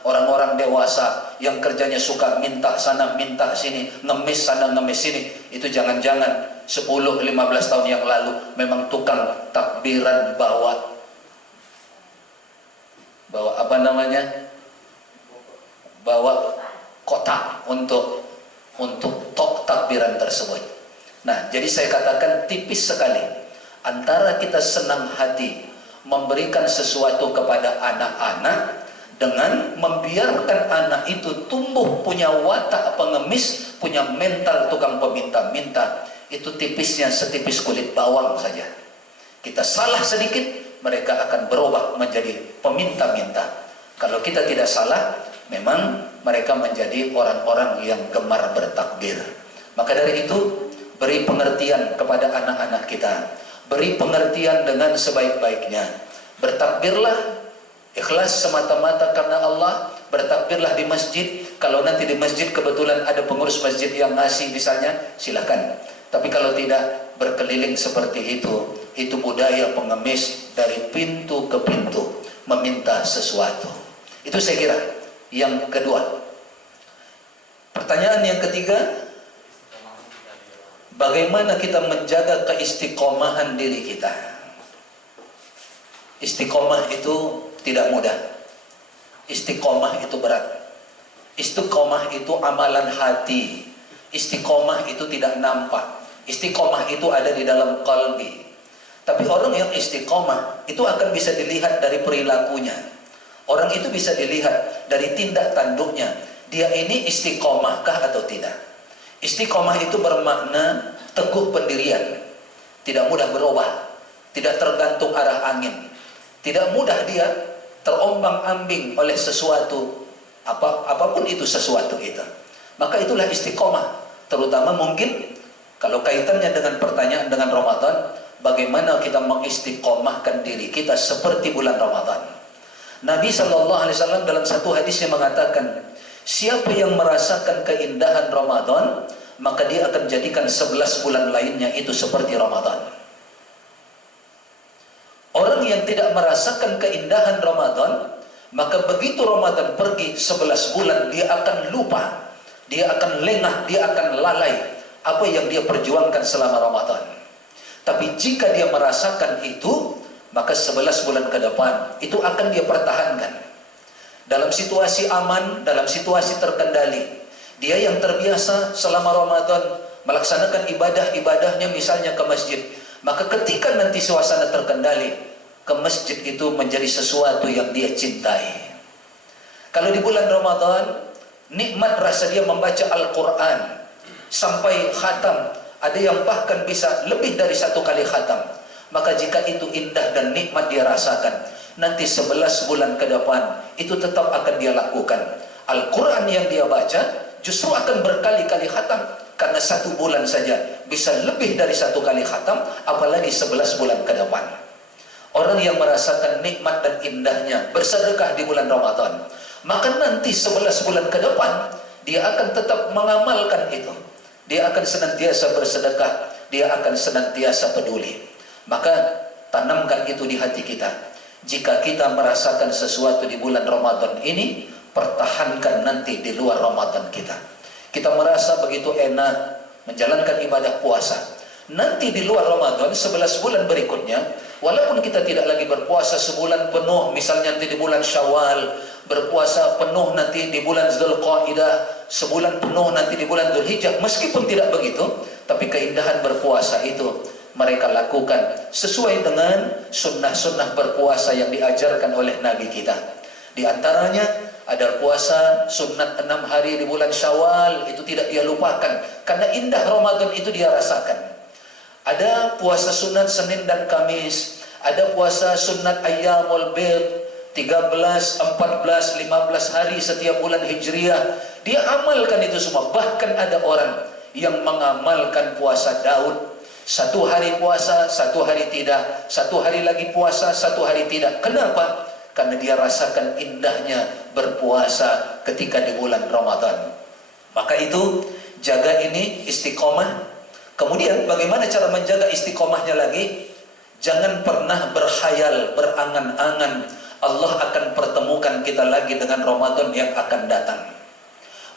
orang-orang dewasa yang kerjanya suka minta sana minta sini, ngemis sana ngemis sini. Itu jangan-jangan 10-15 tahun yang lalu memang tukang takbiran bawa apa namanya, bawa kotak untuk tok takbiran tersebut. Nah, jadi saya katakan tipis sekali antara kita senang hati memberikan sesuatu kepada anak-anak dengan membiarkan anak itu tumbuh punya watak pengemis, punya mental tukang peminta-minta. Itu tipisnya setipis kulit bawang saja. Kita salah sedikit, mereka akan berubah menjadi peminta-minta. Kalau kita tidak salah, memang mereka menjadi orang-orang yang gemar bertakbir. Maka dari itu, beri pengertian kepada anak-anak kita. Beri pengertian dengan sebaik-baiknya. Bertakbirlah ikhlas semata-mata karena Allah. Bertakbirlah di masjid. Kalau nanti di masjid kebetulan ada pengurus masjid yang ngasih misalnya, silakan. Tapi kalau tidak, berkeliling seperti itu budaya pengemis dari pintu ke pintu meminta sesuatu. Itu saya kira yang kedua. Pertanyaan yang ketiga, bagaimana kita menjaga keistiqomahan diri kita? Istiqomah itu tidak mudah. Istiqomah itu berat. Istiqomah itu amalan hati. Istiqomah itu tidak nampak. Istiqomah itu ada di dalam qalbi. Tapi orang yang istiqomah itu akan bisa dilihat dari perilakunya. Orang itu bisa dilihat dari tindak tanduknya. Dia ini istiqomahkah atau tidak? Istiqomah itu bermakna teguh pendirian, tidak mudah berubah, tidak tergantung arah angin, tidak mudah dia terombang-ambing oleh sesuatu, apapun itu sesuatu itu. Maka itulah istiqomah. Terutama mungkin kalau kaitannya dengan pertanyaan dengan Ramadan, bagaimana kita mengistiqomahkan diri kita seperti bulan Ramadan. Nabi SAW dalam satu hadisnya mengatakan, siapa yang merasakan keindahan Ramadan, maka dia akan jadikan 11 bulan lainnya itu seperti Ramadan. Orang yang tidak merasakan keindahan Ramadan, maka begitu Ramadan pergi 11 bulan, dia akan lupa, dia akan lengah, dia akan lalai apa yang dia perjuangkan selama Ramadan. Tapi jika dia merasakan itu, maka 11 bulan ke depan itu akan dia pertahankan dalam situasi aman, dalam situasi terkendali. Dia yang terbiasa selama Ramadan melaksanakan ibadah-ibadahnya misalnya ke masjid, maka ketika nanti suasana terkendali, ke masjid itu menjadi sesuatu yang dia cintai. Kalau di bulan Ramadan, nikmat rasa dia membaca Al-Quran sampai khatam, ada yang bahkan bisa lebih dari 1 kali khatam. Maka jika itu indah dan nikmat dia rasakan, nanti 11 bulan ke depan itu tetap akan dia lakukan. Al-Quran yang dia baca justru akan berkali-kali khatam, karena 1 bulan saja bisa lebih dari 1 kali khatam, apalagi 11 bulan ke depan. Orang yang merasakan nikmat dan indahnya bersedekah di bulan Ramadan, maka nanti 11 bulan ke depan dia akan tetap mengamalkan itu. Dia akan senantiasa bersedekah, dia akan senantiasa peduli. Maka tanamkan itu di hati kita. Jika kita merasakan sesuatu di bulan Ramadan ini, pertahankan nanti di luar Ramadan kita. Kita merasa begitu enak menjalankan ibadah puasa. Nanti di luar Ramadan 11 bulan berikutnya, walaupun kita tidak lagi berpuasa sebulan penuh, misalnya nanti di bulan Syawal, berpuasa penuh nanti di bulan Dzulqa'dah, sebulan penuh nanti di bulan Dzulhijjah, meskipun tidak begitu, Tapi keindahan berpuasa itu mereka lakukan sesuai dengan sunnah-sunnah berpuasa yang diajarkan oleh Nabi kita. Di antaranya ada puasa sunat 6 hari di bulan Syawal, itu tidak dia lupakan karena indah Ramadan itu dia rasakan. Ada puasa sunat Senin dan Kamis, ada puasa sunat Ayyamul Bid 13, 14, 15 hari setiap bulan Hijriah. Dia amalkan itu semua. Bahkan ada orang yang mengamalkan puasa Daud. 1 hari puasa, 1 hari tidak, 1 hari lagi puasa, 1 hari tidak. Kenapa? Karena dia rasakan indahnya berpuasa ketika di bulan Ramadan. Maka itu jaga ini istiqomah. Kemudian bagaimana cara menjaga istiqomahnya lagi? Jangan pernah berkhayal, berangan-angan Allah akan pertemukan kita lagi dengan Ramadan yang akan datang.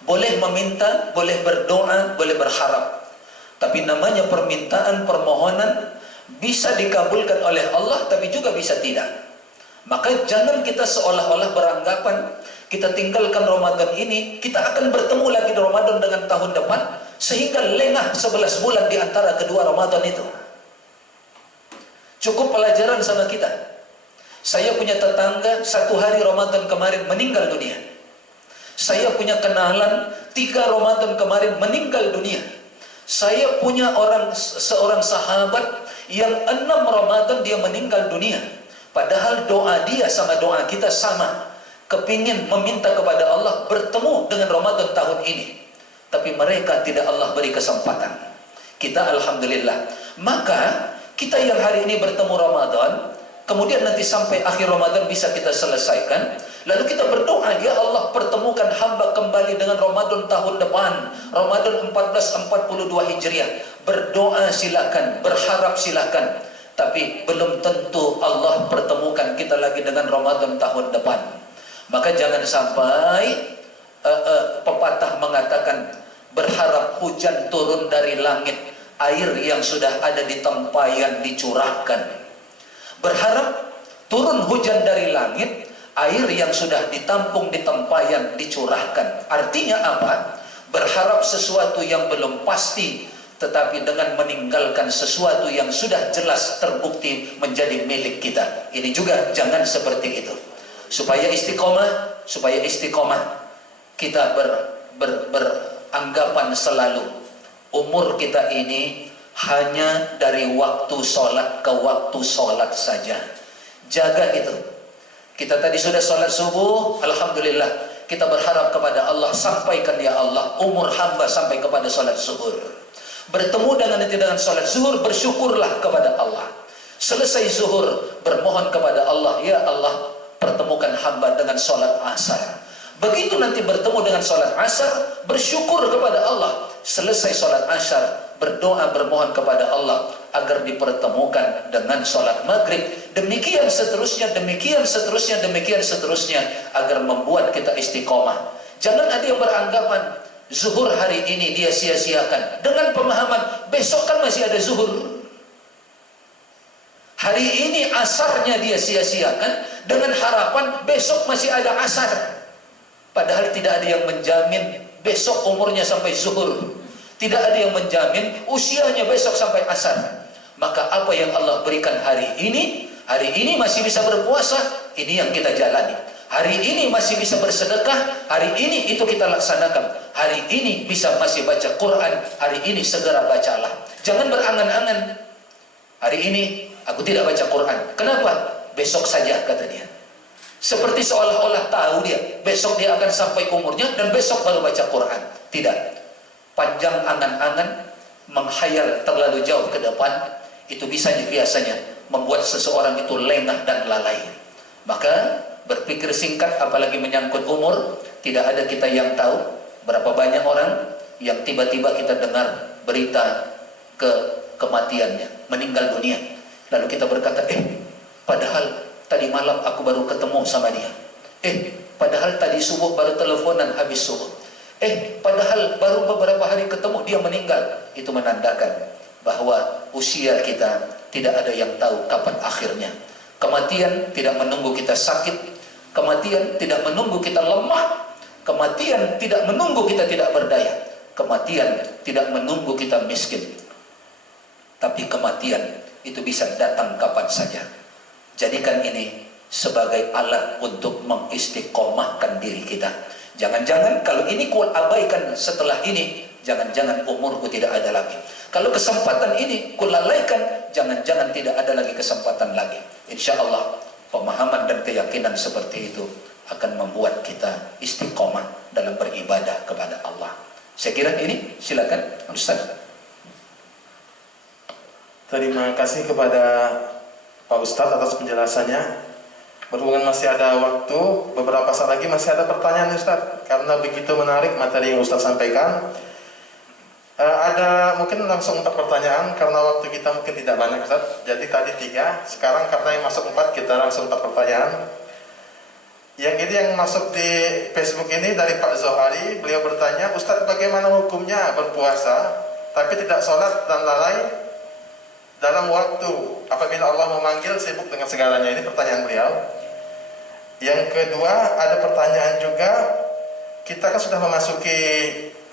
Boleh meminta, boleh berdoa, boleh berharap. Tapi namanya permintaan, permohonan bisa dikabulkan oleh Allah, tapi juga bisa tidak. Maka jangan kita seolah-olah beranggapan kita tinggalkan Ramadan ini, kita akan bertemu lagi di Ramadan dengan tahun depan, sehingga lengah 11 bulan di antara kedua Ramadan itu. Cukup pelajaran sama kita. Saya punya tetangga 1 hari Ramadan kemarin meninggal dunia. Saya punya kenalan 3 Ramadan kemarin meninggal dunia. Saya punya seorang sahabat yang 6 Ramadan dia meninggal dunia. Padahal doa dia sama doa kita sama. Kepingin meminta kepada Allah bertemu dengan Ramadan tahun ini. Tapi mereka tidak Allah beri kesempatan. Kita alhamdulillah. Maka kita yang hari ini bertemu Ramadan, kemudian nanti sampai akhir Ramadan bisa kita selesaikan. Lalu kita berdoa, ya Allah pertemukan hamba kembali dengan Ramadan tahun depan, Ramadan 1442 Hijriah. Berdoa silakan, berharap silakan. Tapi belum tentu Allah pertemukan kita lagi dengan Ramadan tahun depan. Maka jangan sampai pepatah mengatakan berharap hujan turun dari langit, air yang sudah ada di tempayan dicurahkan. Berharap turun hujan dari langit, air yang sudah ditampung di tempayan dicurahkan. Artinya apa? Berharap sesuatu yang belum pasti, tetapi dengan meninggalkan sesuatu yang sudah jelas terbukti menjadi milik kita. Ini juga jangan seperti itu. Supaya istiqomah kita beranggapan selalu umur kita ini hanya dari waktu sholat ke waktu sholat saja. Jaga itu. Kita tadi sudah sholat subuh, alhamdulillah. Kita berharap kepada Allah, sampaikan ya Allah umur hamba sampai kepada sholat zuhur. Bertemu dengan sholat zuhur, bersyukurlah kepada Allah. Selesai zuhur, bermohon kepada Allah, ya Allah pertemukan hamba dengan sholat asar. Begitu nanti bertemu dengan sholat asar, bersyukur kepada Allah. Selesai sholat asar, berdoa bermohon kepada Allah agar dipertemukan dengan sholat maghrib. Demikian seterusnya, demikian seterusnya, demikian seterusnya, agar membuat kita istiqomah. Jangan ada yang beranggapan zuhur hari ini dia sia-siakan dengan pemahaman besok kan masih ada zuhur. Hari ini asarnya dia sia-siakan dengan harapan besok masih ada asar. Padahal tidak ada yang menjamin besok umurnya sampai zuhur. Tidak ada yang menjamin usianya besok sampai asar. Maka apa yang Allah berikan hari ini masih bisa berpuasa, ini yang kita jalani. Hari ini masih bisa bersedekah, hari ini itu kita laksanakan. Hari ini bisa masih baca Quran, hari ini segera bacalah. Jangan berangan-angan, hari ini aku tidak baca Quran. Kenapa? Besok saja, kata dia. Seperti seolah-olah tahu dia besok dia akan sampai umurnya dan besok baru baca Quran. Tidak. Panjang angan-angan, menghayal terlalu jauh ke depan, itu biasanya membuat seseorang itu lengah dan lalai. Maka berpikir singkat, apalagi menyangkut umur, tidak ada kita yang tahu berapa banyak orang yang tiba-tiba kita dengar berita kematiannya, meninggal dunia. Lalu kita berkata, padahal tadi malam aku baru ketemu sama dia. Padahal tadi subuh baru teleponan habis subuh. Padahal baru beberapa hari ketemu dia meninggal. Itu menandakan bahwa usia kita tidak ada yang tahu kapan akhirnya. Kematian tidak menunggu kita sakit. Kematian tidak menunggu kita lemah. Kematian tidak menunggu kita tidak berdaya. kematian tidak menunggu kita miskin, tapi kematian itu bisa datang kapan saja. Jadikan ini sebagai alat untuk mengistiqomahkan diri kita. Jangan-jangan kalau ini ku abaikan setelah ini, jangan-jangan umurku tidak ada lagi. Kalau kesempatan ini ku lalaikan, jangan-jangan tidak ada lagi kesempatan lagi. Insya Allah pemahaman dan keyakinan seperti itu akan membuat kita istiqomah dalam beribadah kepada Allah. Saya kira ini, silakan Ustaz. Terima kasih kepada Pak Ustadz atas penjelasannya. Berhubungan masih ada waktu, beberapa saat lagi masih ada pertanyaan Ustadz, karena begitu menarik materi yang Ustadz sampaikan. Ada mungkin langsung 4 pertanyaan, karena waktu kita mungkin tidak banyak Ustadz. Jadi tadi 3, sekarang karena yang masuk 4, kita langsung 4 pertanyaan. Yang ini yang masuk di Facebook ini dari Pak Zohari, beliau bertanya, Ustadz bagaimana hukumnya berpuasa, tapi tidak sholat dan lalai dalam waktu apabila Allah memanggil sibuk dengan segalanya? Ini pertanyaan beliau. Yang kedua, ada pertanyaan juga, kita kan sudah memasuki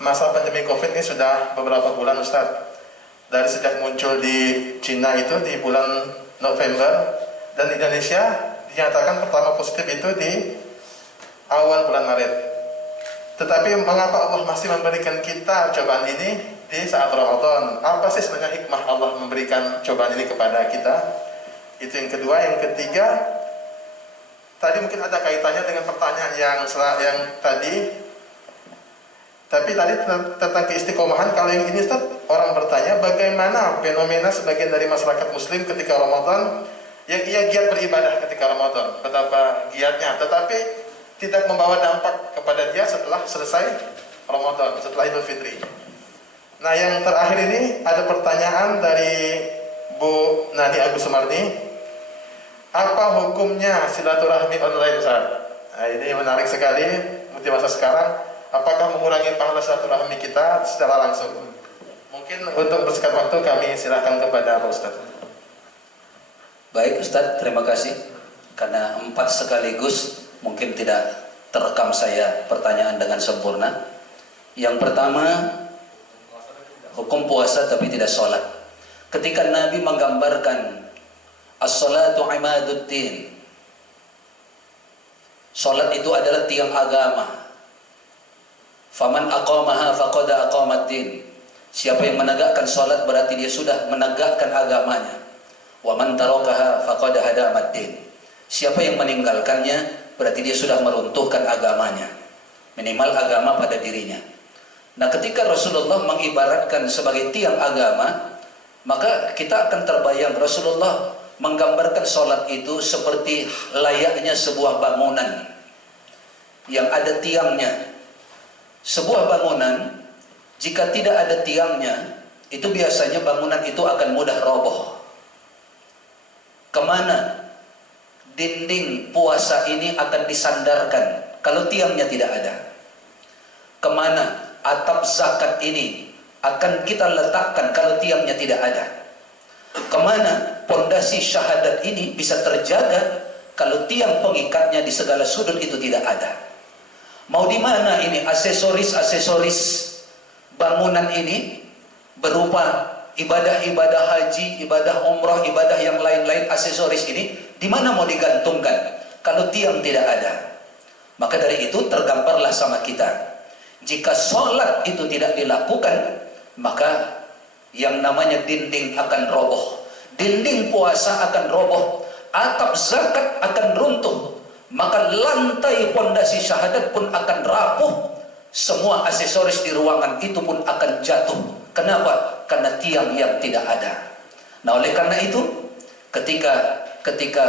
masa pandemi Covid ini sudah beberapa bulan Ustaz. Dari sejak muncul di Cina itu di bulan November, dan di Indonesia dinyatakan pertama positif itu di awal bulan Maret. Tetapi mengapa Allah masih memberikan kita cobaan ini di saat Ramadan? Apa sih sebenarnya hikmah Allah memberikan cobaan ini kepada kita? Itu yang kedua. Yang ketiga, tadi mungkin ada kaitannya dengan pertanyaan yang tadi. Tapi tadi tentang keistiqomahan. Kalau yang ini Ustaz, orang bertanya bagaimana fenomena sebagian dari masyarakat muslim ketika Ramadan, yang ia giat beribadah ketika Ramadan, betapa giatnya, tetapi tidak membawa dampak kepada dia setelah selesai Ramadan, setelah Idul Fitri. Nah, yang terakhir ini ada pertanyaan dari Bu Nani Agus Sumarni. Apa hukumnya silaturahmi online, Ustaz? Nah, ini menarik sekali di masa sekarang. Apakah mengurangi pahala silaturahmi kita secara langsung? Mungkin untuk bersingkat waktu kami silakan kepada Pak Ustaz. Baik Ustaz, terima kasih. Karena 4 sekaligus mungkin tidak terekam saya pertanyaan dengan sempurna. Yang pertama, hukum puasa tapi tidak sholat. Ketika Nabi menggambarkan as-salatu imaduddin, sholat itu adalah tiang agama. Faman aqamaha faqad aqamaddin. Siapa yang menegakkan sholat berarti dia sudah menegakkan agamanya. Wa man tarakaha faqad hadamaddin. Siapa yang meninggalkannya berarti dia sudah meruntuhkan agamanya. Minimal agama pada dirinya. Nah, ketika Rasulullah mengibaratkan sebagai tiang agama, maka kita akan terbayang Rasulullah menggambarkan sholat itu seperti layaknya sebuah bangunan yang ada tiangnya. Sebuah bangunan jika tidak ada tiangnya, itu biasanya bangunan itu akan mudah roboh. Kemana dinding puasa ini akan disandarkan kalau tiangnya tidak ada? Kemana atap zakat ini akan kita letakkan kalau tiangnya tidak ada? Kemana pondasi syahadat ini bisa terjaga kalau tiang pengikatnya di segala sudut itu tidak ada? Mau di mana ini aksesoris bangunan ini berupa ibadah-ibadah haji, ibadah umrah, ibadah yang lain-lain, aksesoris ini di mana mau digantungkan kalau tiang tidak ada? Maka dari itu tergambarlah sama kita. Jika sholat itu tidak dilakukan, maka yang namanya dinding akan roboh, dinding puasa akan roboh, atap zakat akan runtuh, maka lantai pondasi syahadat pun akan rapuh, semua aksesoris di ruangan itu pun akan jatuh. Kenapa? Karena tiang yang tidak ada. Nah, oleh karena itu ketika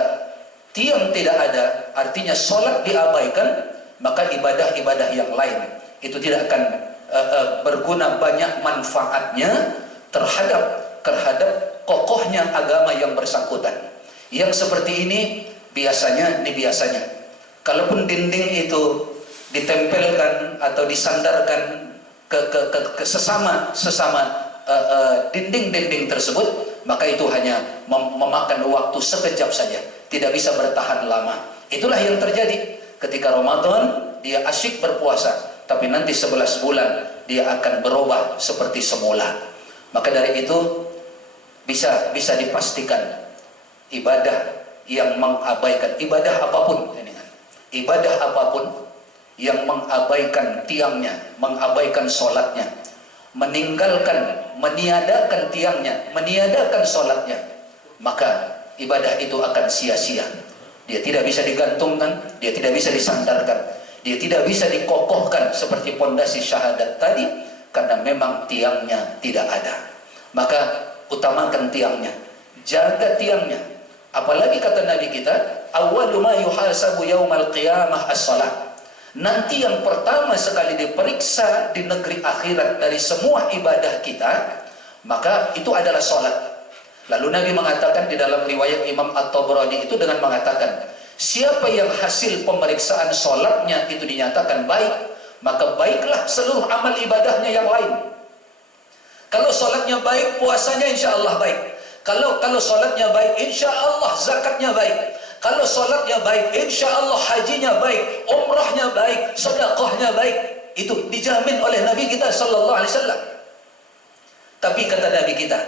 tiang tidak ada, artinya sholat diabaikan, maka ibadah-ibadah yang lain itu tidak akan berguna banyak manfaatnya terhadap kokohnya agama yang bersangkutan. Yang seperti ini biasanya, kalaupun dinding itu ditempelkan atau disandarkan ke sesama dinding-dinding tersebut, maka itu hanya memakan waktu sekejap saja, tidak bisa bertahan lama. Itulah yang terjadi ketika Ramadan dia asyik berpuasa, tapi nanti 11 bulan dia akan berubah seperti semula. Maka dari itu bisa dipastikan ibadah yang mengabaikan ibadah apapun, ibadah apapun yang mengabaikan tiangnya, mengabaikan sholatnya, meniadakan tiangnya, meniadakan sholatnya, maka ibadah itu akan sia-sia. Dia tidak bisa digantungkan, dia tidak bisa disandarkan, dia tidak bisa dikokohkan seperti pondasi syahadat tadi, karena memang tiangnya tidak ada. Maka utamakan tiangnya, jaga tiangnya. Apalagi kata Nabi kita, awwalu ma yuhasabu yaumal qiyamah as-salat. Nanti yang pertama sekali diperiksa di negeri akhirat dari semua ibadah kita, maka itu adalah sholat. Lalu Nabi mengatakan di dalam riwayat Imam At-Tabrani itu dengan mengatakan, siapa yang hasil pemeriksaan sholatnya itu dinyatakan baik, maka baiklah seluruh amal ibadahnya yang lain. Kalau sholatnya baik, puasanya insya Allah baik. Kalau sholatnya baik, insya Allah zakatnya baik. Kalau sholatnya baik, insya Allah hajinya baik, umrahnya baik, sedekahnya baik. Itu dijamin oleh Nabi kita Sallallahu Alaihi Wasallam. Tapi kata Nabi kita,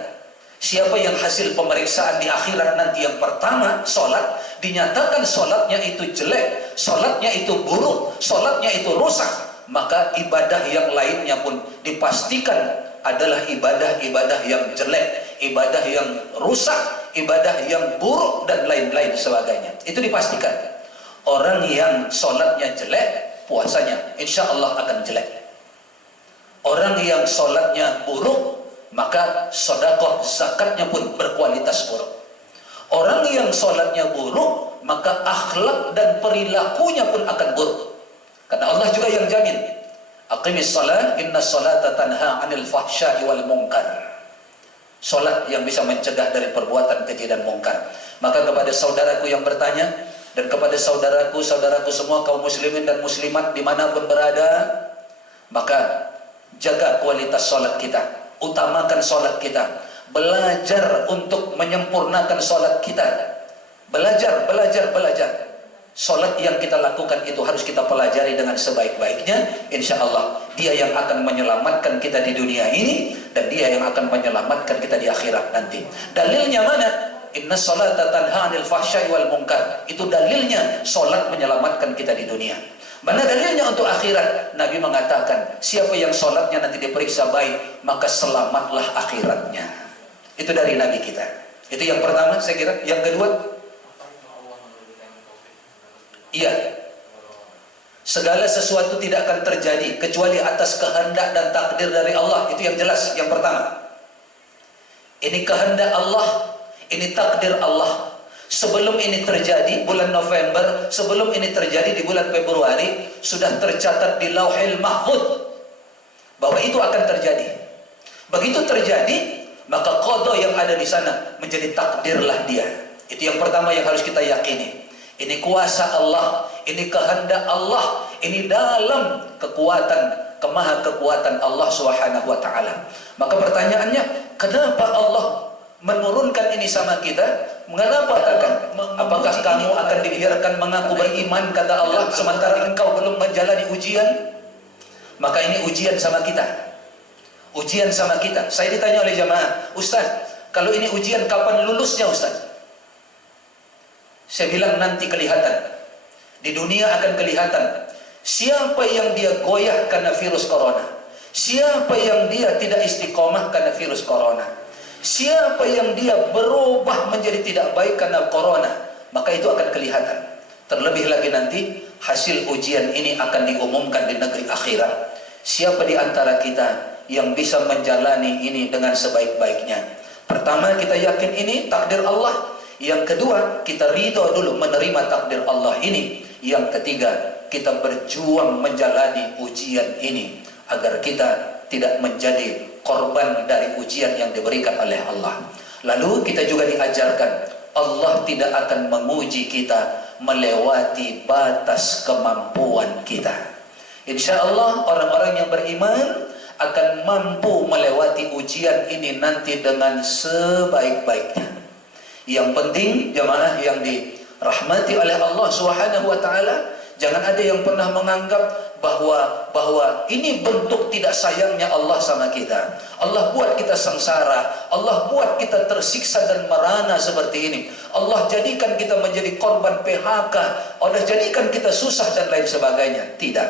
siapa yang hasil pemeriksaan di akhirat nanti yang pertama sholat, dinyatakan sholatnya itu jelek, sholatnya itu buruk, sholatnya itu rusak, maka ibadah yang lainnya pun dipastikan adalah ibadah-ibadah yang jelek, ibadah yang rusak, ibadah yang buruk, dan lain-lain sebagainya. Itu dipastikan. Orang yang sholatnya jelek, puasanya insya Allah akan jelek. Orang yang sholatnya buruk, maka sedekah zakatnya pun berkualitas buruk. Orang yang sholatnya buruk, maka akhlak dan perilakunya pun akan buruk. Karena Allah juga yang jamin, aqimis salat, inna salata tanha 'anil fahsya'i wal munkar. Salat yang bisa mencegah dari perbuatan keji dan mungkar. Maka kepada saudaraku yang bertanya, dan kepada saudaraku semua kaum muslimin dan muslimat dimanapun berada, maka jaga kualitas salat kita, utamakan salat kita, belajar untuk menyempurnakan salat kita, belajar. Salat yang kita lakukan itu harus kita pelajari dengan sebaik-baiknya. Insya Allah dia yang akan menyelamatkan kita di dunia ini, dan dia yang akan menyelamatkan kita di akhirat nanti. Dalilnya mana? Inna salata tanha 'anil fahsya'i wal munkar. Itu dalilnya salat menyelamatkan kita di dunia. Mana dalilnya untuk akhirat? Nabi mengatakan, siapa yang salatnya nanti diperiksa baik, maka selamatlah akhiratnya. Itu dari Nabi kita. Itu yang pertama saya kira. Yang kedua, iya, segala sesuatu tidak akan terjadi kecuali atas kehendak dan takdir dari Allah. Itu yang jelas, yang pertama. Ini kehendak Allah, ini takdir Allah. Sebelum ini terjadi bulan November, sebelum ini terjadi di bulan Februari, sudah tercatat di Lauhil Mahfuz bahwa itu akan terjadi. Begitu terjadi, maka qada yang ada di sana menjadi takdirlah dia. Itu yang pertama yang harus kita yakini. Ini kuasa Allah, ini kehendak Allah, ini dalam kemaha kekuatan Allah Subhanahu wa taala. Maka pertanyaannya, kenapa Allah menurunkan ini sama kita? Mengapa apakah kamu akan dibiarkan mengaku beriman kata Allah sementara engkau belum menjalani ujian? Maka ini ujian sama kita. Ujian sama kita. Saya ditanya oleh jamaah, Ustaz, kalau ini ujian kapan lulusnya Ustaz? Saya bilang nanti kelihatan. Di dunia akan kelihatan siapa yang dia goyah karena virus corona, siapa yang dia tidak istiqomah karena virus corona, siapa yang dia berubah menjadi tidak baik karena corona. Maka itu akan kelihatan. Terlebih lagi nanti hasil ujian ini akan diumumkan di negeri akhirat. Siapa di antara kita yang bisa menjalani ini dengan sebaik-baiknya? Pertama, kita yakin ini takdir Allah. Yang kedua, kita ridho dulu menerima takdir Allah ini. Yang ketiga, kita berjuang menjalani ujian ini agar kita tidak menjadi korban dari ujian yang diberikan oleh Allah. Lalu kita juga diajarkan, Allah tidak akan menguji kita melewati batas kemampuan kita. Insya Allah orang-orang yang beriman akan mampu melewati ujian ini nanti dengan sebaik-baiknya. Yang penting jamaah yang dirahmati oleh Allah Subhanahu wa taala, jangan ada yang pernah menganggap bahwa ini bentuk tidak sayangnya Allah sama kita. Allah buat kita sengsara, Allah buat kita tersiksa dan merana seperti ini. Allah jadikan kita menjadi korban PHK, Allah jadikan kita susah dan lain sebagainya. Tidak.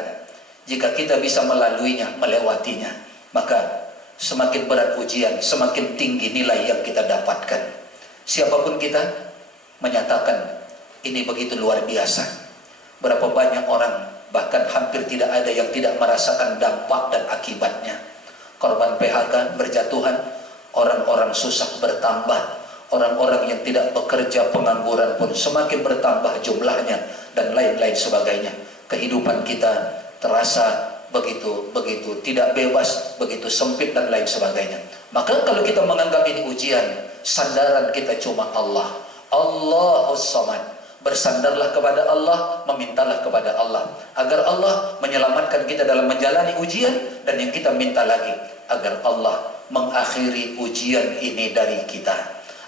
Jika kita bisa melaluinya, melewatinya, maka semakin berat ujian, semakin tinggi nilai yang kita dapatkan. Siapapun kita menyatakan ini begitu luar biasa. Berapa banyak orang, bahkan hampir tidak ada yang tidak merasakan dampak dan akibatnya. Korban PHK berjatuhan, orang-orang susah bertambah, orang-orang yang tidak bekerja, pengangguran pun semakin bertambah jumlahnya, dan lain-lain sebagainya. Kehidupan kita terasa begitu tidak bebas, begitu sempit dan lain sebagainya. Maka kalau kita menganggap ini ujian, sandaran kita cuma Allah. Allahus Samad. Bersandarlah kepada Allah, memintalah kepada Allah agar Allah menyelamatkan kita dalam menjalani ujian, dan yang kita minta lagi agar Allah mengakhiri ujian ini dari kita,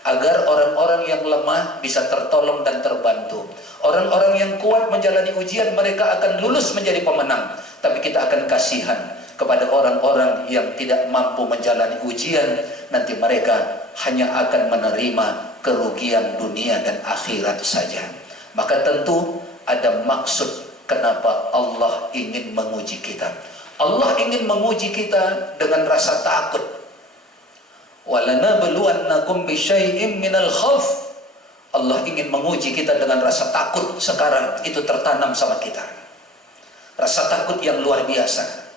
agar orang-orang yang lemah bisa tertolong dan terbantu. Orang-orang yang kuat menjalani ujian, mereka akan lulus menjadi pemenang. Tapi kita akan kasihan kepada orang-orang yang tidak mampu menjalani ujian, nanti mereka hanya akan menerima kerugian dunia dan akhirat saja. Maka tentu ada maksud kenapa Allah ingin menguji kita. Allah ingin menguji kita dengan rasa takut. Walanabluwannakum bisyai'im minal khauf. Allah ingin menguji kita dengan rasa takut. Sekarang itu tertanam sama kita. Rasa takut yang luar biasa.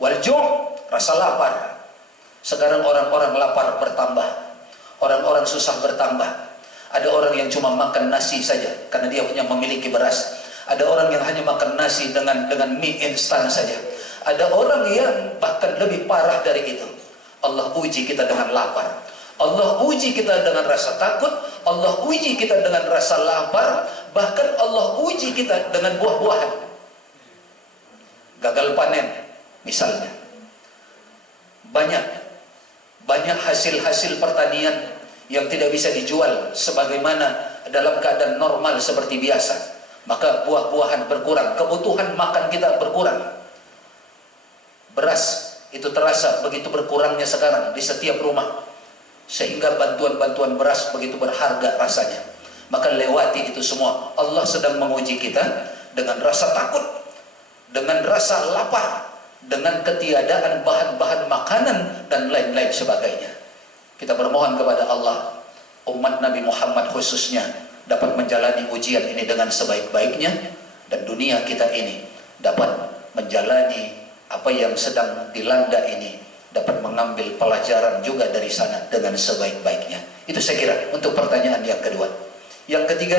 Walju', rasa lapar. Sekarang orang-orang lapar bertambah. Orang-orang susah bertambah. Ada orang yang cuma makan nasi saja karena dia punya memiliki beras. Ada orang yang hanya makan nasi dengan mie instan saja. Ada orang yang bahkan lebih parah dari itu. Allah uji kita dengan lapar. Allah uji kita dengan rasa takut. Allah uji kita dengan rasa lapar. Bahkan Allah uji kita dengan buah-buahan. Gagal panen misalnya. Banyak hasil-hasil pertanian yang tidak bisa dijual sebagaimana dalam keadaan normal seperti biasa. Maka buah-buahan berkurang, kebutuhan makan kita berkurang. Beras itu terasa begitu berkurangnya sekarang di setiap rumah, sehingga bantuan-bantuan beras begitu berharga rasanya. Maka lewati itu semua. Allah sedang menguji kita dengan rasa takut, dengan rasa lapar, dengan ketiadaan bahan-bahan makanan dan lain-lain sebagainya. Kita bermohon kepada Allah, umat Nabi Muhammad khususnya dapat menjalani ujian ini dengan sebaik-baiknya, dan dunia kita ini dapat menjalani apa yang sedang dilanda ini, dapat mengambil pelajaran juga dari sana dengan sebaik-baiknya. Itu saya kira untuk pertanyaan yang kedua. Yang ketiga,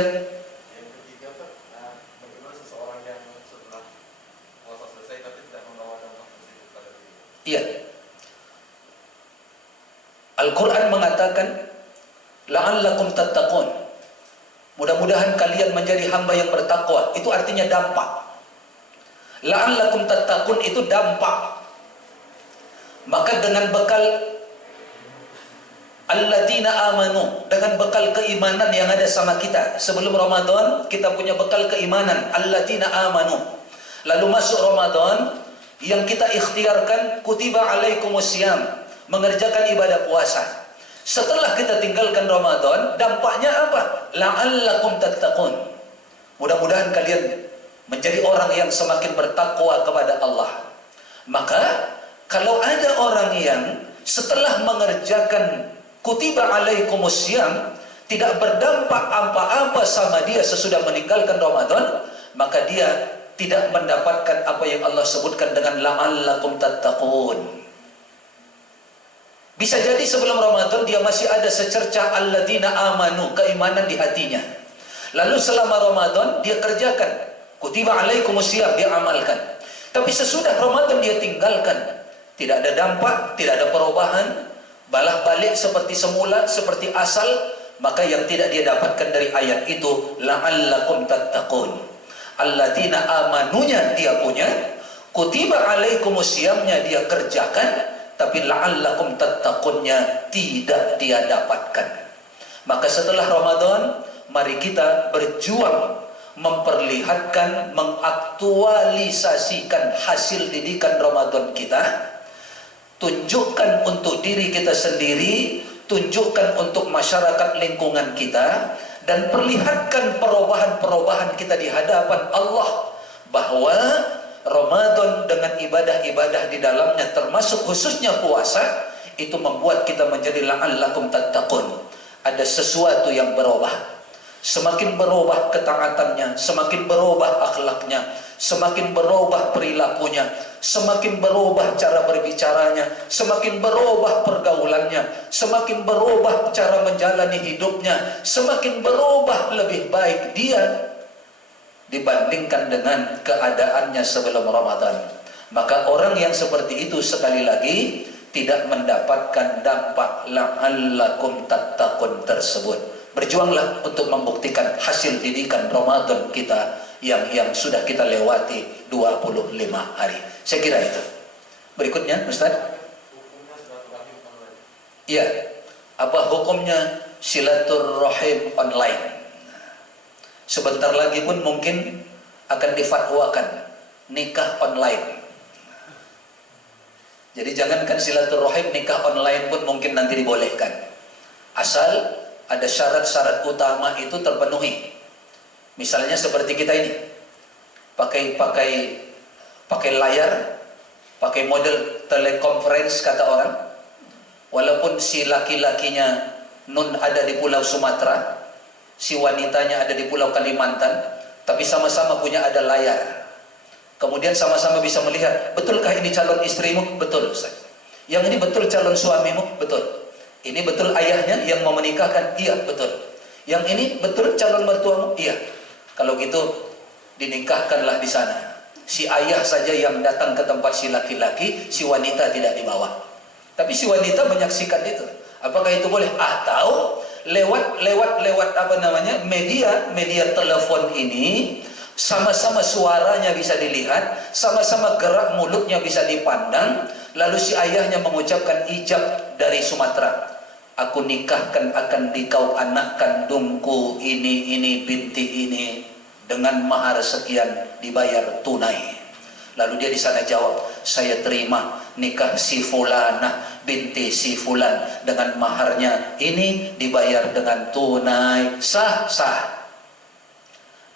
bagaimana seseorang yang setelah puasa selesai tapi tidak membawa dampak positif pada diri? iya, Al-Quran mengatakan la'allakum tattaqun. Mudah-mudahan kalian menjadi hamba yang bertakwa. Itu artinya dampak. La'allakum tattaqun itu dampak. Maka dengan bekal alladzina amanu, dengan bekal keimanan yang ada sama kita sebelum Ramadan, kita punya bekal keimanan alladzina amanu. Lalu masuk Ramadan, yang kita ikhtiarkan kutiba alaikumusiyam, mengerjakan ibadah puasa. Setelah kita tinggalkan Ramadan, dampaknya apa? La'allakum tattaqun. Mudah-mudahan kalian menjadi orang yang semakin bertakwa kepada Allah. Maka kalau ada orang yang setelah mengerjakan kutiba alaikumusiyam tidak berdampak apa-apa sama dia sesudah meninggalkan Ramadan, maka dia tidak mendapatkan apa yang Allah sebutkan dengan la'allakum tattaqun. Bisa jadi sebelum Ramadan dia masih ada secercah alladzina amanu, keimanan di hatinya. Lalu selama Ramadan dia kerjakan kutiba alaikumusiyam, dia amalkan. Tapi sesudah Ramadan dia tinggalkan. Tidak ada dampak, tidak ada perubahan, balah balik seperti semula, seperti asal. Maka yang tidak dia dapatkan dari ayat itu la'allakum tattaqun. Alladzina amanunya dia punya, kutiba alaikumusiyamnya dia kerjakan, tapi la'allakum tattaqunnya tidak dia dapatkan. Maka setelah Ramadan, mari kita berjuang memperlihatkan, mengaktualisasikan hasil didikan Ramadan kita. Tunjukkan untuk diri kita sendiri, tunjukkan untuk masyarakat lingkungan kita, dan perlihatkan perubahan-perubahan kita di hadapan Allah, bahwa Ramadan dengan ibadah-ibadah di dalamnya, termasuk khususnya puasa, itu membuat kita menjadi la'allakum tattaqun. Ada sesuatu yang berubah. Semakin berubah ketaatannya, semakin berubah akhlaknya, semakin berubah perilakunya, semakin berubah cara berbicaranya, semakin berubah pergaulannya, semakin berubah cara menjalani hidupnya, semakin berubah lebih baik dia dibandingkan dengan keadaannya sebelum Ramadan. Maka orang yang seperti itu sekali lagi tidak mendapatkan dampak la'allakum tattaqun tersebut. Berjuanglah untuk membuktikan hasil didikan Ramadan kita yang sudah kita lewati 25 hari. Saya kira itu. Berikutnya, Ustaz. Iya. Apa hukumnya silaturahim online? Sebentar lagi pun mungkin akan difatwakan nikah online. Jadi jangankan silaturahim, nikah online pun mungkin nanti dibolehkan. Asal ada syarat-syarat utama itu terpenuhi. Misalnya seperti kita ini, pakai layar, pakai model telekonferensi kata orang. Walaupun si laki-lakinya ada di Pulau Sumatera, si wanitanya ada di Pulau Kalimantan, tapi sama-sama punya ada layar. Kemudian sama-sama bisa melihat, betulkah ini calon istrimu? Betul, Ustaz. Yang ini betul calon suamimu? Betul. Ini betul ayahnya yang mau menikahkan? Iya, betul. Yang ini betul calon mertuamu? Iya. Kalau gitu dinikahkanlah di sana. Si ayah saja yang datang ke tempat si laki-laki, si wanita tidak dibawa. Tapi si wanita menyaksikan itu. Apakah itu boleh? Atau lewat apa namanya? media telepon ini, sama-sama suaranya bisa dilihat, sama-sama gerak mulutnya bisa dipandang, lalu si ayahnya mengucapkan ijab dari Sumatera. Aku nikahkan akan dikau anak kandungku ini binti ini dengan mahar sekian dibayar tunai. Lalu dia di sana jawab, saya terima nikah si fulanah binti si fulan dengan maharnya ini dibayar dengan tunai. Sah.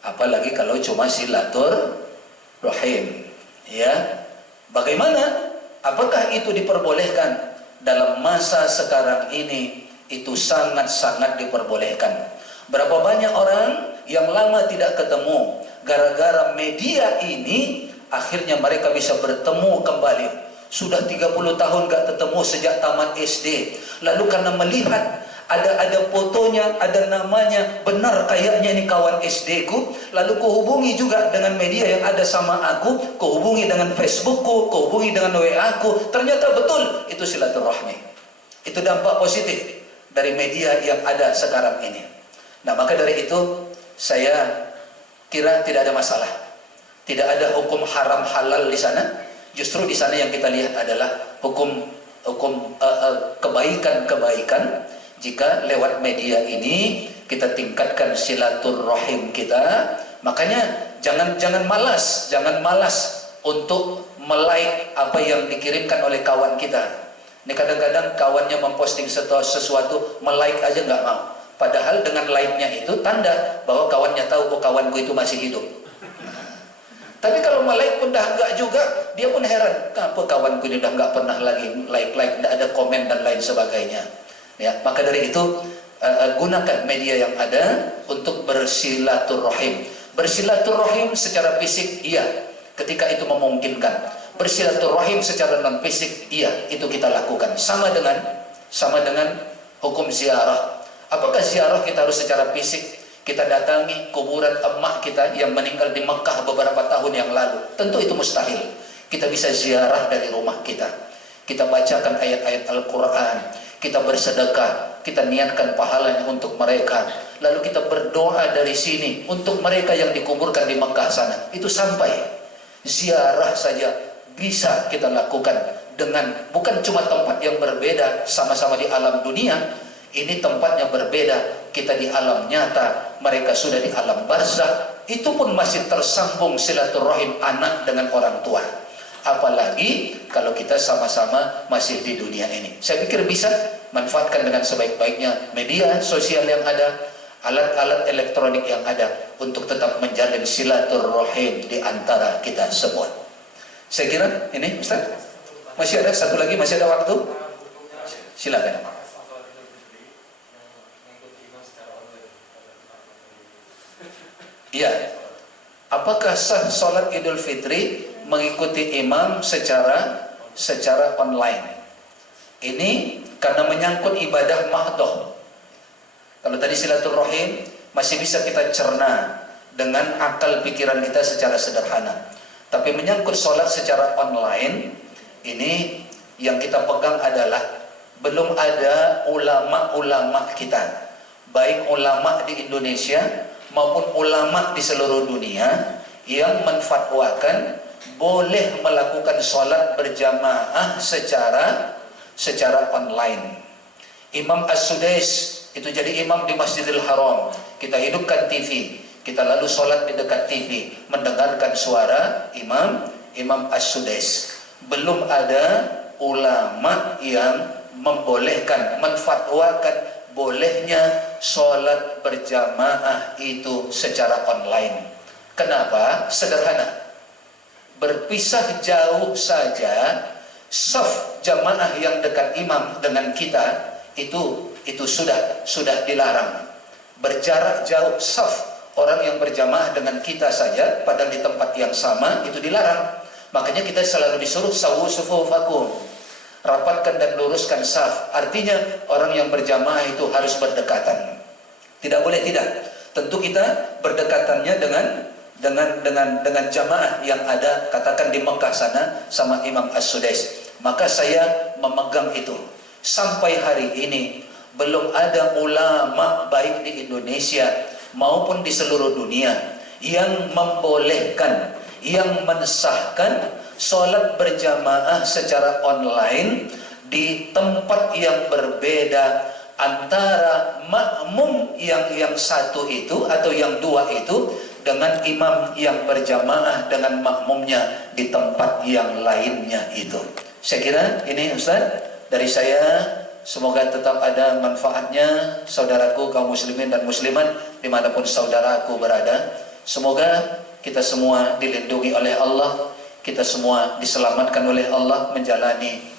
Apalagi kalau cuma silaturahim, ya. Bagaimana? Apakah itu diperbolehkan? Dalam masa sekarang ini itu sangat-sangat diperbolehkan. Berapa banyak orang yang lama tidak ketemu, gara-gara media ini akhirnya mereka bisa bertemu kembali. Sudah 30 tahun gak ketemu sejak tamat SD. Lalu karena melihat ada fotonya, ada namanya, benar kayaknya ini kawan SD ku, lalu kuhubungi juga dengan media yang ada sama aku, kuhubungi dengan Facebookku, kuhubungi dengan WA ku, ternyata betul itu silaturahmi. Itu dampak positif dari media yang ada sekarang ini. Nah, maka dari itu saya kira tidak ada masalah, tidak ada hukum haram halal di sana. Justru di sana yang kita lihat adalah hukum kebaikan jika lewat media ini kita tingkatkan silaturahim kita. Makanya jangan malas untuk melike apa yang dikirimkan oleh kawan kita. Ini kadang-kadang kawannya memposting sesuatu, melike aja nggak mau. Padahal dengan like-nya itu tanda bahwa kawannya tahu kawanku itu masih hidup. Tapi kalau melike pun dah enggak juga, dia pun heran, kenapa kawanku ini dah enggak pernah lagi like, tidak ada komen dan lain sebagainya. Ya, maka dari itu gunakan media yang ada untuk bersilaturahim. Bersilaturahim secara fisik, iya, ketika itu memungkinkan. Bersilaturahim secara non fisik, iya, itu kita lakukan. Sama dengan hukum ziarah. Apakah ziarah kita harus secara fisik? Kita datangi kuburan emak kita yang meninggal di Mekah beberapa tahun yang lalu. Tentu itu mustahil. Kita bisa ziarah dari rumah kita. Kita bacakan ayat-ayat Al-Quran. Kita bersedekah. Kita niatkan pahalanya untuk mereka. Lalu kita berdoa dari sini untuk mereka yang dikuburkan di Mekah sana. Itu sampai. Ziarah saja bisa kita lakukan dengan bukan cuma tempat yang berbeda sama-sama di alam dunia. Ini tempatnya berbeda. Kita di alam nyata, mereka sudah di alam barzakh. Itu pun masih tersambung silaturahim anak dengan orang tua. Apalagi kalau kita sama-sama masih di dunia ini. Saya pikir bisa manfaatkan dengan sebaik-baiknya media sosial yang ada, alat-alat elektronik yang ada untuk tetap menjalin silaturahim di antara kita semua. Saya kira ini Ustaz. Masih ada satu lagi, masih ada waktu? Silakan. Iya. Apakah sah sholat Idul Fitri mengikuti imam secara online? Ini karena menyangkut ibadah mahdoh. Kalau tadi silaturahim masih bisa kita cerna dengan akal pikiran kita secara sederhana. Tapi menyangkut sholat secara online, ini yang kita pegang adalah belum ada ulama-ulama kita, baik ulama di Indonesia maupun ulama di seluruh dunia yang menfatwakan boleh melakukan sholat berjamaah secara online. Imam As-Sudais itu jadi imam di Masjidil Haram. Kita hidupkan TV, kita lalu sholat di dekat TV, mendengarkan suara Imam As-Sudais. Belum ada ulama yang membolehkan, menfatwakan bolehnya sholat berjamaah itu secara online. Kenapa? Sederhana. Berpisah jauh saja, saf jamaah yang dekat imam dengan kita itu sudah dilarang. Berjarak jauh saf orang yang berjamaah dengan kita saja padahal di tempat yang sama itu dilarang. Makanya kita selalu disuruh sawu sufufakum, rapatkan dan luruskan saf. Artinya orang yang berjamaah itu harus berdekatan. Tidak boleh tidak. Tentu kita berdekatannya dengan jamaah yang ada katakan di Mekah sana sama Imam As-Sudais. Maka saya memegang itu. Sampai hari ini belum ada ulama baik di Indonesia maupun di seluruh dunia yang membolehkan, yang mensahkan sholat berjamaah secara online di tempat yang berbeda antara makmum yang satu itu atau yang dua itu dengan imam yang berjamaah dengan makmumnya di tempat yang lainnya itu. Saya kira ini Ustaz dari saya, semoga tetap ada manfaatnya saudaraku kaum muslimin dan muslimat dimanapun saudaraku berada. Semoga kita semua dilindungi oleh Allah, kita semua diselamatkan oleh Allah menjalani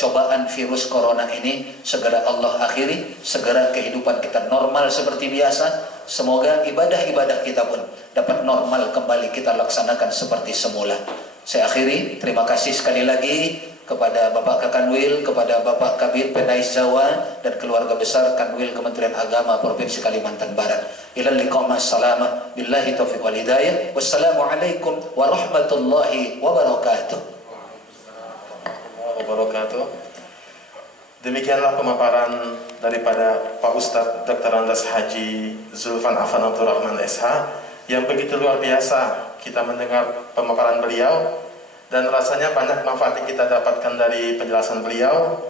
cobaan virus corona ini. Segera Allah akhiri, segera kehidupan kita normal seperti biasa. Semoga ibadah-ibadah kita pun dapat normal kembali kita laksanakan seperti semula. Saya akhiri, terima kasih sekali lagi kepada Bapak Kakanwil, kepada Bapak Kabir Pedais Jawa dan keluarga besar Kanwil Kementerian Agama Provinsi Kalimantan Barat. Ilal liqa ma'assalamah billahi taufiq wal hidayah. Wassalamualaikum warahmatullahi wabarakatuh. Demikianlah pemaparan daripada Pak Ustadz Dr. Andes Haji Zulfan Affan Abdurrahman SH yang begitu luar biasa. Kita mendengar pemaparan beliau dan rasanya banyak manfaat yang kita dapatkan dari penjelasan beliau.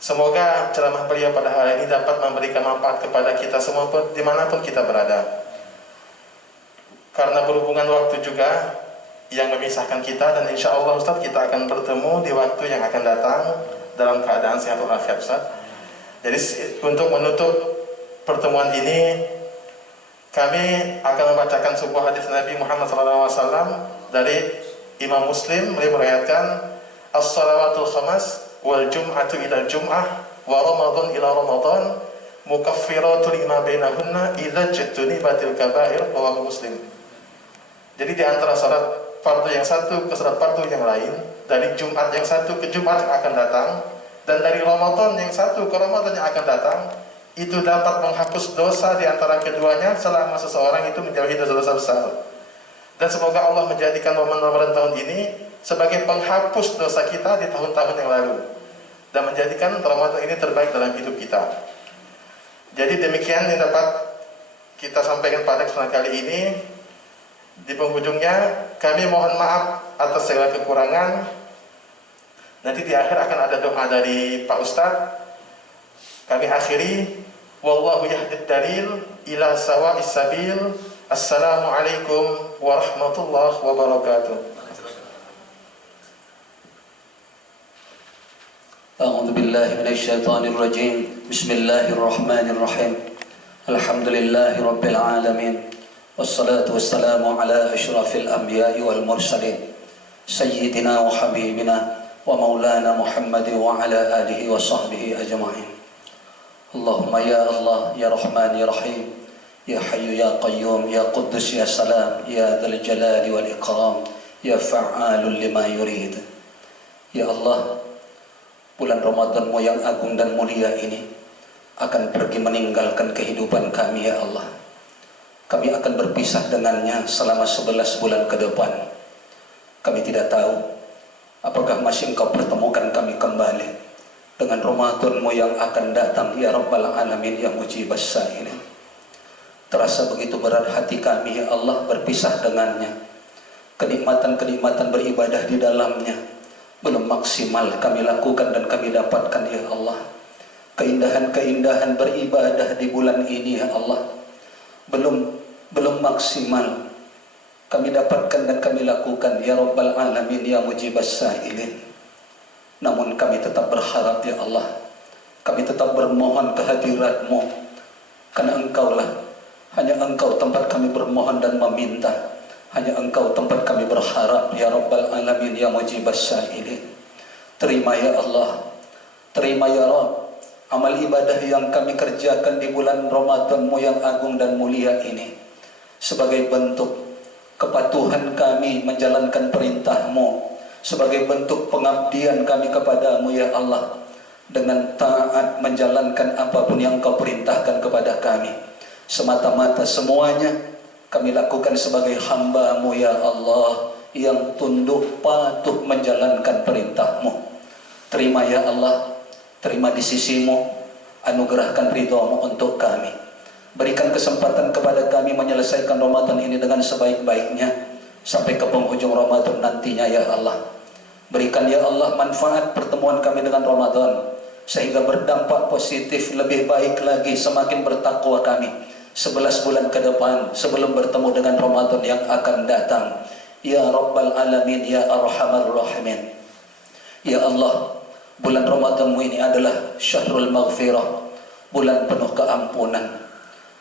Semoga ceramah beliau pada hari ini dapat memberikan manfaat kepada kita semua dimanapun kita berada. Karena berhubungan waktu juga yang memisahkan kita, dan insya Allah Ustaz kita akan bertemu di waktu yang akan datang dalam keadaan sehat walafiat Ustaz. Jadi untuk menutup pertemuan ini, kami akan membacakan sebuah hadis Nabi Muhammad SAW dari Imam Muslim. Beliau meriwayatkan as-salawatul khamas wal jum'atu ila jum'ah wa ramadhan ila ramadhan mukaffiratun lima bainahunna idza jtunibatil kaba'ir. Rawahu Muslim. Jadi di antara salat fardu yang satu ke salat fardu yang lain, dari Jumat yang satu ke Jumat yang akan datang, dan dari Ramadan yang satu ke Ramadan yang akan datang, itu dapat menghapus dosa di antara keduanya selama seseorang itu menjauhi dosa-dosa besar. Dan semoga Allah menjadikan momen Ramadan tahun ini sebagai penghapus dosa kita di tahun-tahun yang lalu, dan menjadikan Ramadan ini terbaik dalam hidup kita. Jadi demikian yang dapat kita sampaikan pada kesempatan kali ini. Di penghujungnya kami mohon maaf atas segala kekurangan. Nanti di akhir akan ada doa dari Pak Ustadz. Kami akhiri, wallahu yahdid dalil ila sawa'is sabil. Assalamualaikum warahmatullahi wabarakatuh. A'udzu billahi minasy syaithanir rajim. Bismillahirrahmanirrahim. Alhamdulillahi rabbil alamin. Wassalatu wassalamu ala asyrafil anbiya'i wal mursalin. Sayyidina wa habibina wa maulana Muhammad wa ala alihi wa sahbihi ajma'in. Allahumma ya Allah ya Rahman ya Rahim, ya Hayyu ya Qayyum, ya Quddus ya Salam, ya Dzal Jalali wal Ikram, ya Fa'alul lima yurid. Ya Allah, bulan Ramadan-Mu yang agung dan mulia ini akan pergi meninggalkan kehidupan kami ya Allah. Kami akan berpisah dengannya selama 11 bulan ke depan. Kami tidak tahu apakah masih Engkau pertemukan kami kembali dengan Ramadan-Mu yang akan datang ya Rabbal Alamin ya Mujibas Sa'ilin. Terasa begitu berat hati kami ya Allah berpisah dengannya. Kenikmatan-kenikmatan beribadah di dalamnya belum maksimal kami lakukan dan kami dapatkan ya Allah. Keindahan-keindahan beribadah di bulan ini ya Allah belum maksimal kami dapatkan dan kami lakukan ya Rabbal Alamin ya Mujibas Sa'ilin. Namun kami tetap berharap ya Allah, kami tetap bermohon kehadirat-Mu, karena Engkaulah, hanya Engkau tempat kami bermohon dan meminta, hanya Engkau tempat kami berharap ya Rabbal Alamin ya Mujibas Sa'ilin. Terima ya Allah, terima ya Rabb amal ibadah yang kami kerjakan di bulan Ramadan-Mu yang agung dan mulia ini sebagai bentuk kepatuhan kami menjalankan perintah-Mu, sebagai bentuk pengabdian kami kepadamu ya Allah, dengan taat menjalankan apapun yang Engkau perintahkan kepada kami. Semata-mata semuanya kami lakukan sebagai hamba-Mu ya Allah, yang tunduk patuh menjalankan perintah-Mu. Terima ya Allah, terima di sisi-Mu, anugerahkan ridha-Mu untuk kami. Berikan kesempatan kepada kami menyelesaikan Ramadan ini dengan sebaik-baiknya sampai ke penghujung Ramadan nantinya ya Allah. Berikan ya Allah manfaat pertemuan kami dengan Ramadan sehingga berdampak positif lebih baik lagi, semakin bertakwa kami 11 bulan ke depan sebelum bertemu dengan Ramadan yang akan datang. Ya Rabbal Alamin ya Arhamar Rahimin. Ya Allah, bulan Ramadan-Mu ini adalah Syahrul Maghfirah, bulan penuh keampunan.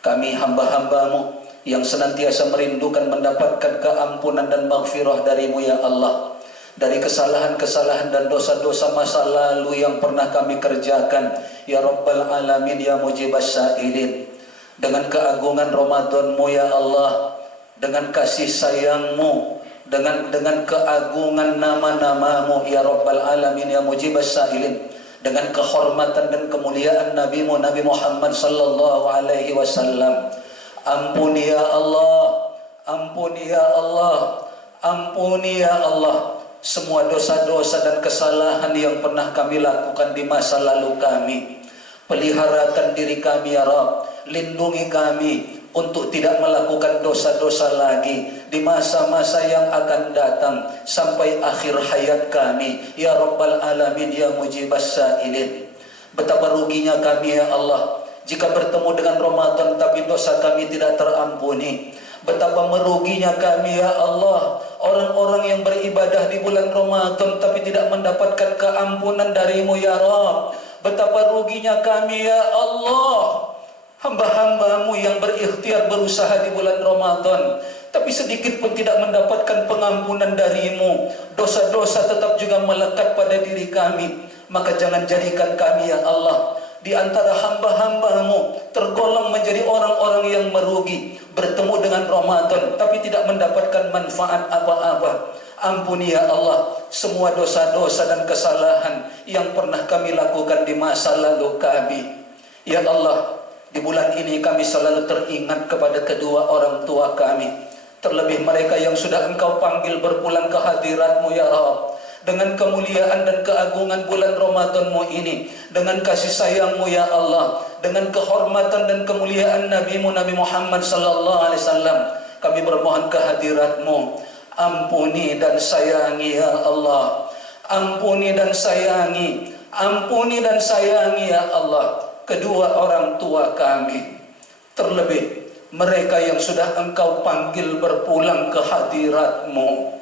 Kami hamba-hamba-Mu yang senantiasa merindukan mendapatkan keampunan dan maghfirah dari-Mu ya Allah, dari kesalahan-kesalahan dan dosa-dosa masa lalu yang pernah kami kerjakan ya Rabbal Alamin ya Mujibas Sa'ilin. Dengan keagungan Ramadan-Mu ya Allah, dengan kasih sayang-Mu, dengan keagungan nama-nama-Mu ya Rabbal Alamin ya Mujibas Sa'ilin, dengan kehormatan dan kemuliaan Nabi-Mu Nabi Muhammad sallallahu alaihi wasallam. Ampuni ya Allah, ampuni ya Allah, ampuni ya Allah semua dosa-dosa dan kesalahan yang pernah kami lakukan di masa lalu kami. Peliharakan diri kami ya Rabb, lindungi kami untuk tidak melakukan dosa-dosa lagi di masa-masa yang akan datang sampai akhir hayat kami ya Rabbal Alamin ya Mujibas Sa'ilin. Betapa ruginya kami ya Allah jika bertemu dengan Ramadan tapi dosa kami tidak terampuni. Betapa meruginya kami ya Allah, orang-orang yang beribadah di bulan Ramadan tapi tidak mendapatkan keampunan dari-Mu ya Rabb. Betapa ruginya kami ya Allah, hamba-hamba-Mu yang berikhtiar berusaha di bulan Ramadan tapi sedikit pun tidak mendapatkan pengampunan dari-Mu. Dosa-dosa tetap juga melekat pada diri kami. Maka jangan jadikan kami ya Allah di antara hamba-hamba-Mu tergolong menjadi orang-orang yang merugi, bertemu dengan Ramadan tapi tidak mendapatkan manfaat apa-apa. Ampuni ya Allah semua dosa-dosa dan kesalahan yang pernah kami lakukan di masa lalu kami. Ya Allah, di bulan ini kami selalu teringat kepada kedua orang tua kami, terlebih mereka yang sudah Engkau panggil berpulang ke hadirat-Mu ya Rabb. Dengan kemuliaan dan keagungan bulan Ramadan-Mu ini, dengan kasih sayang-Mu ya Allah, dengan kehormatan dan kemuliaan Nabi-Mu Nabi Muhammad sallallahu alaihi wasallam, kami bermohon ke hadirat-Mu. Ampuni dan sayangi ya Allah, ampuni dan sayangi, ampuni dan sayangi ya Allah kedua orang tua kami, terlebih mereka yang sudah Engkau panggil berpulang ke hadirat-Mu.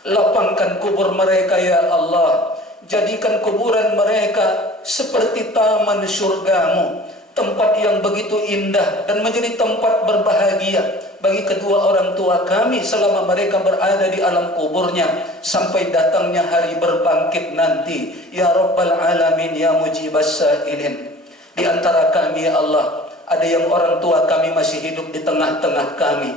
Lapangkan kubur mereka ya Allah, jadikan kuburan mereka seperti taman surga-Mu, tempat yang begitu indah dan menjadi tempat berbahagia bagi kedua orang tua kami selama mereka berada di alam kuburnya sampai datangnya hari berbangkit nanti. Ya Rabbal Alamin, Ya Mujibas Sa'ilin. Di antara kami ya Allah, ada yang orang tua kami masih hidup di tengah-tengah kami.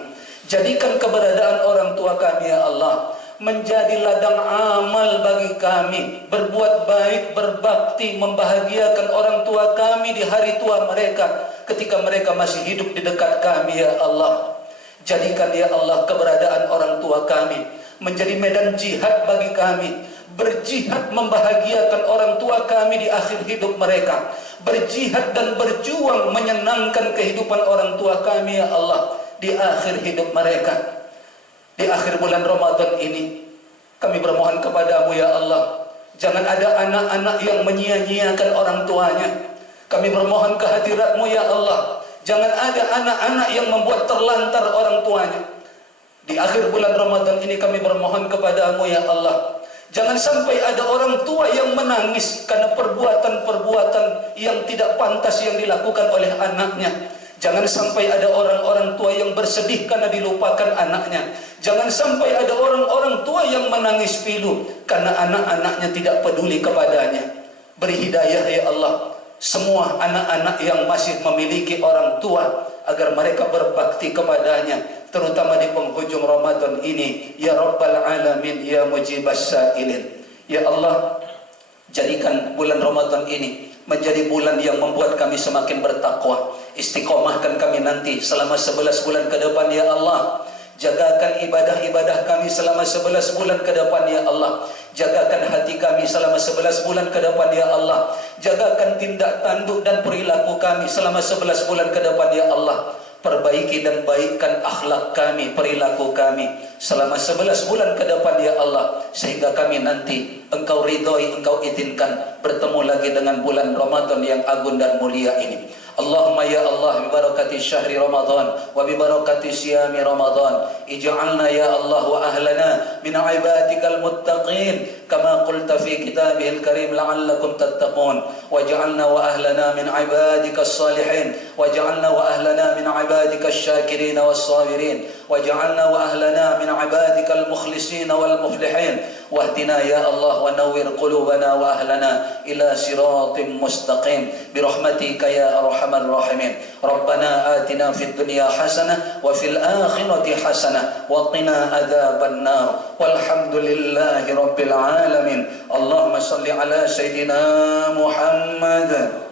Jadikan keberadaan orang tua kami ya Allah menjadi ladang amal bagi kami, berbuat baik, berbakti, membahagiakan orang tua kami di hari tua mereka ketika mereka masih hidup di dekat kami ya Allah. Jadikan ya Allah keberadaan orang tua kami menjadi medan jihad bagi kami, berjihad membahagiakan orang tua kami di akhir hidup mereka, berjihad dan berjuang menyenangkan kehidupan orang tua kami ya Allah di akhir hidup mereka. Di akhir bulan Ramadan ini kami bermohon kepadamu ya Allah, jangan ada anak-anak yang menyia-nyiakan orang tuanya. Kami bermohon kehadirat-Mu ya Allah, jangan ada anak-anak yang membuat terlantar orang tuanya. Di akhir bulan Ramadan ini kami bermohon kepadamu ya Allah, jangan sampai ada orang tua yang menangis karena perbuatan-perbuatan yang tidak pantas yang dilakukan oleh anaknya. Jangan sampai ada orang-orang tua yang bersedih karena dilupakan anaknya. Jangan sampai ada orang-orang tua yang menangis pilu karena anak-anaknya tidak peduli kepadanya. Beri hidayah ya Allah semua anak-anak yang masih memiliki orang tua agar mereka berbakti kepadanya, terutama di penghujung Ramadan ini. Ya Rabbal Alamin, Ya Mujibas Sa'ilin. Ya Allah, jadikan bulan Ramadan ini menjadi bulan yang membuat kami semakin bertakwa. Istiqomahkan kami nanti selama 11 bulan ke depan ya Allah. Jagakan ibadah-ibadah kami selama 11 bulan ke depan ya Allah. Jagakan hati kami selama 11 bulan ke depan ya Allah. Jagakan tindak tanduk dan perilaku kami selama 11 bulan ke depan ya Allah. Perbaiki dan baikkan akhlak kami, perilaku kami selama 11 bulan ke depan ya Allah, sehingga kami nanti Engkau ridhoi, Engkau izinkan bertemu lagi dengan bulan Ramadan yang agung dan mulia ini. Allahumma ya Allah, bibarakati syahri Ramadan wa bibarakati siyami Ramadan, ij'alna ya Allah wa ahlana min ibadikal muttaqin kama qulta fi kitabihil karim la'allakum tattaqun, waj'alna wa ahlana min ibadikas salihin, waj'alna wa ahlana min ibadikas syakirin was sabirin, waj'alna wa ahlana min ibadikal mukhlisin wal muflihin, wahdina ya Allah wa nawwir qulubana wa ahlana ila siratim mustaqim birahmatika ya arhamar rahimin. Rabbana atina fid dunya hasanah wa fil akhirati hasanah wa qina adzaban nar walhamdulillahi rabbil alamin. Allahumma shalli ala sayidina Muhammad.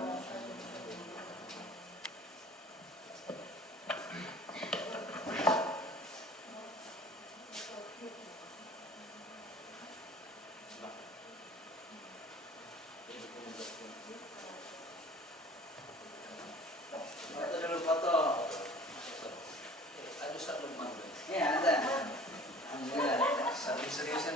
Ya ada. Alhamdulillah. Serius-seriusan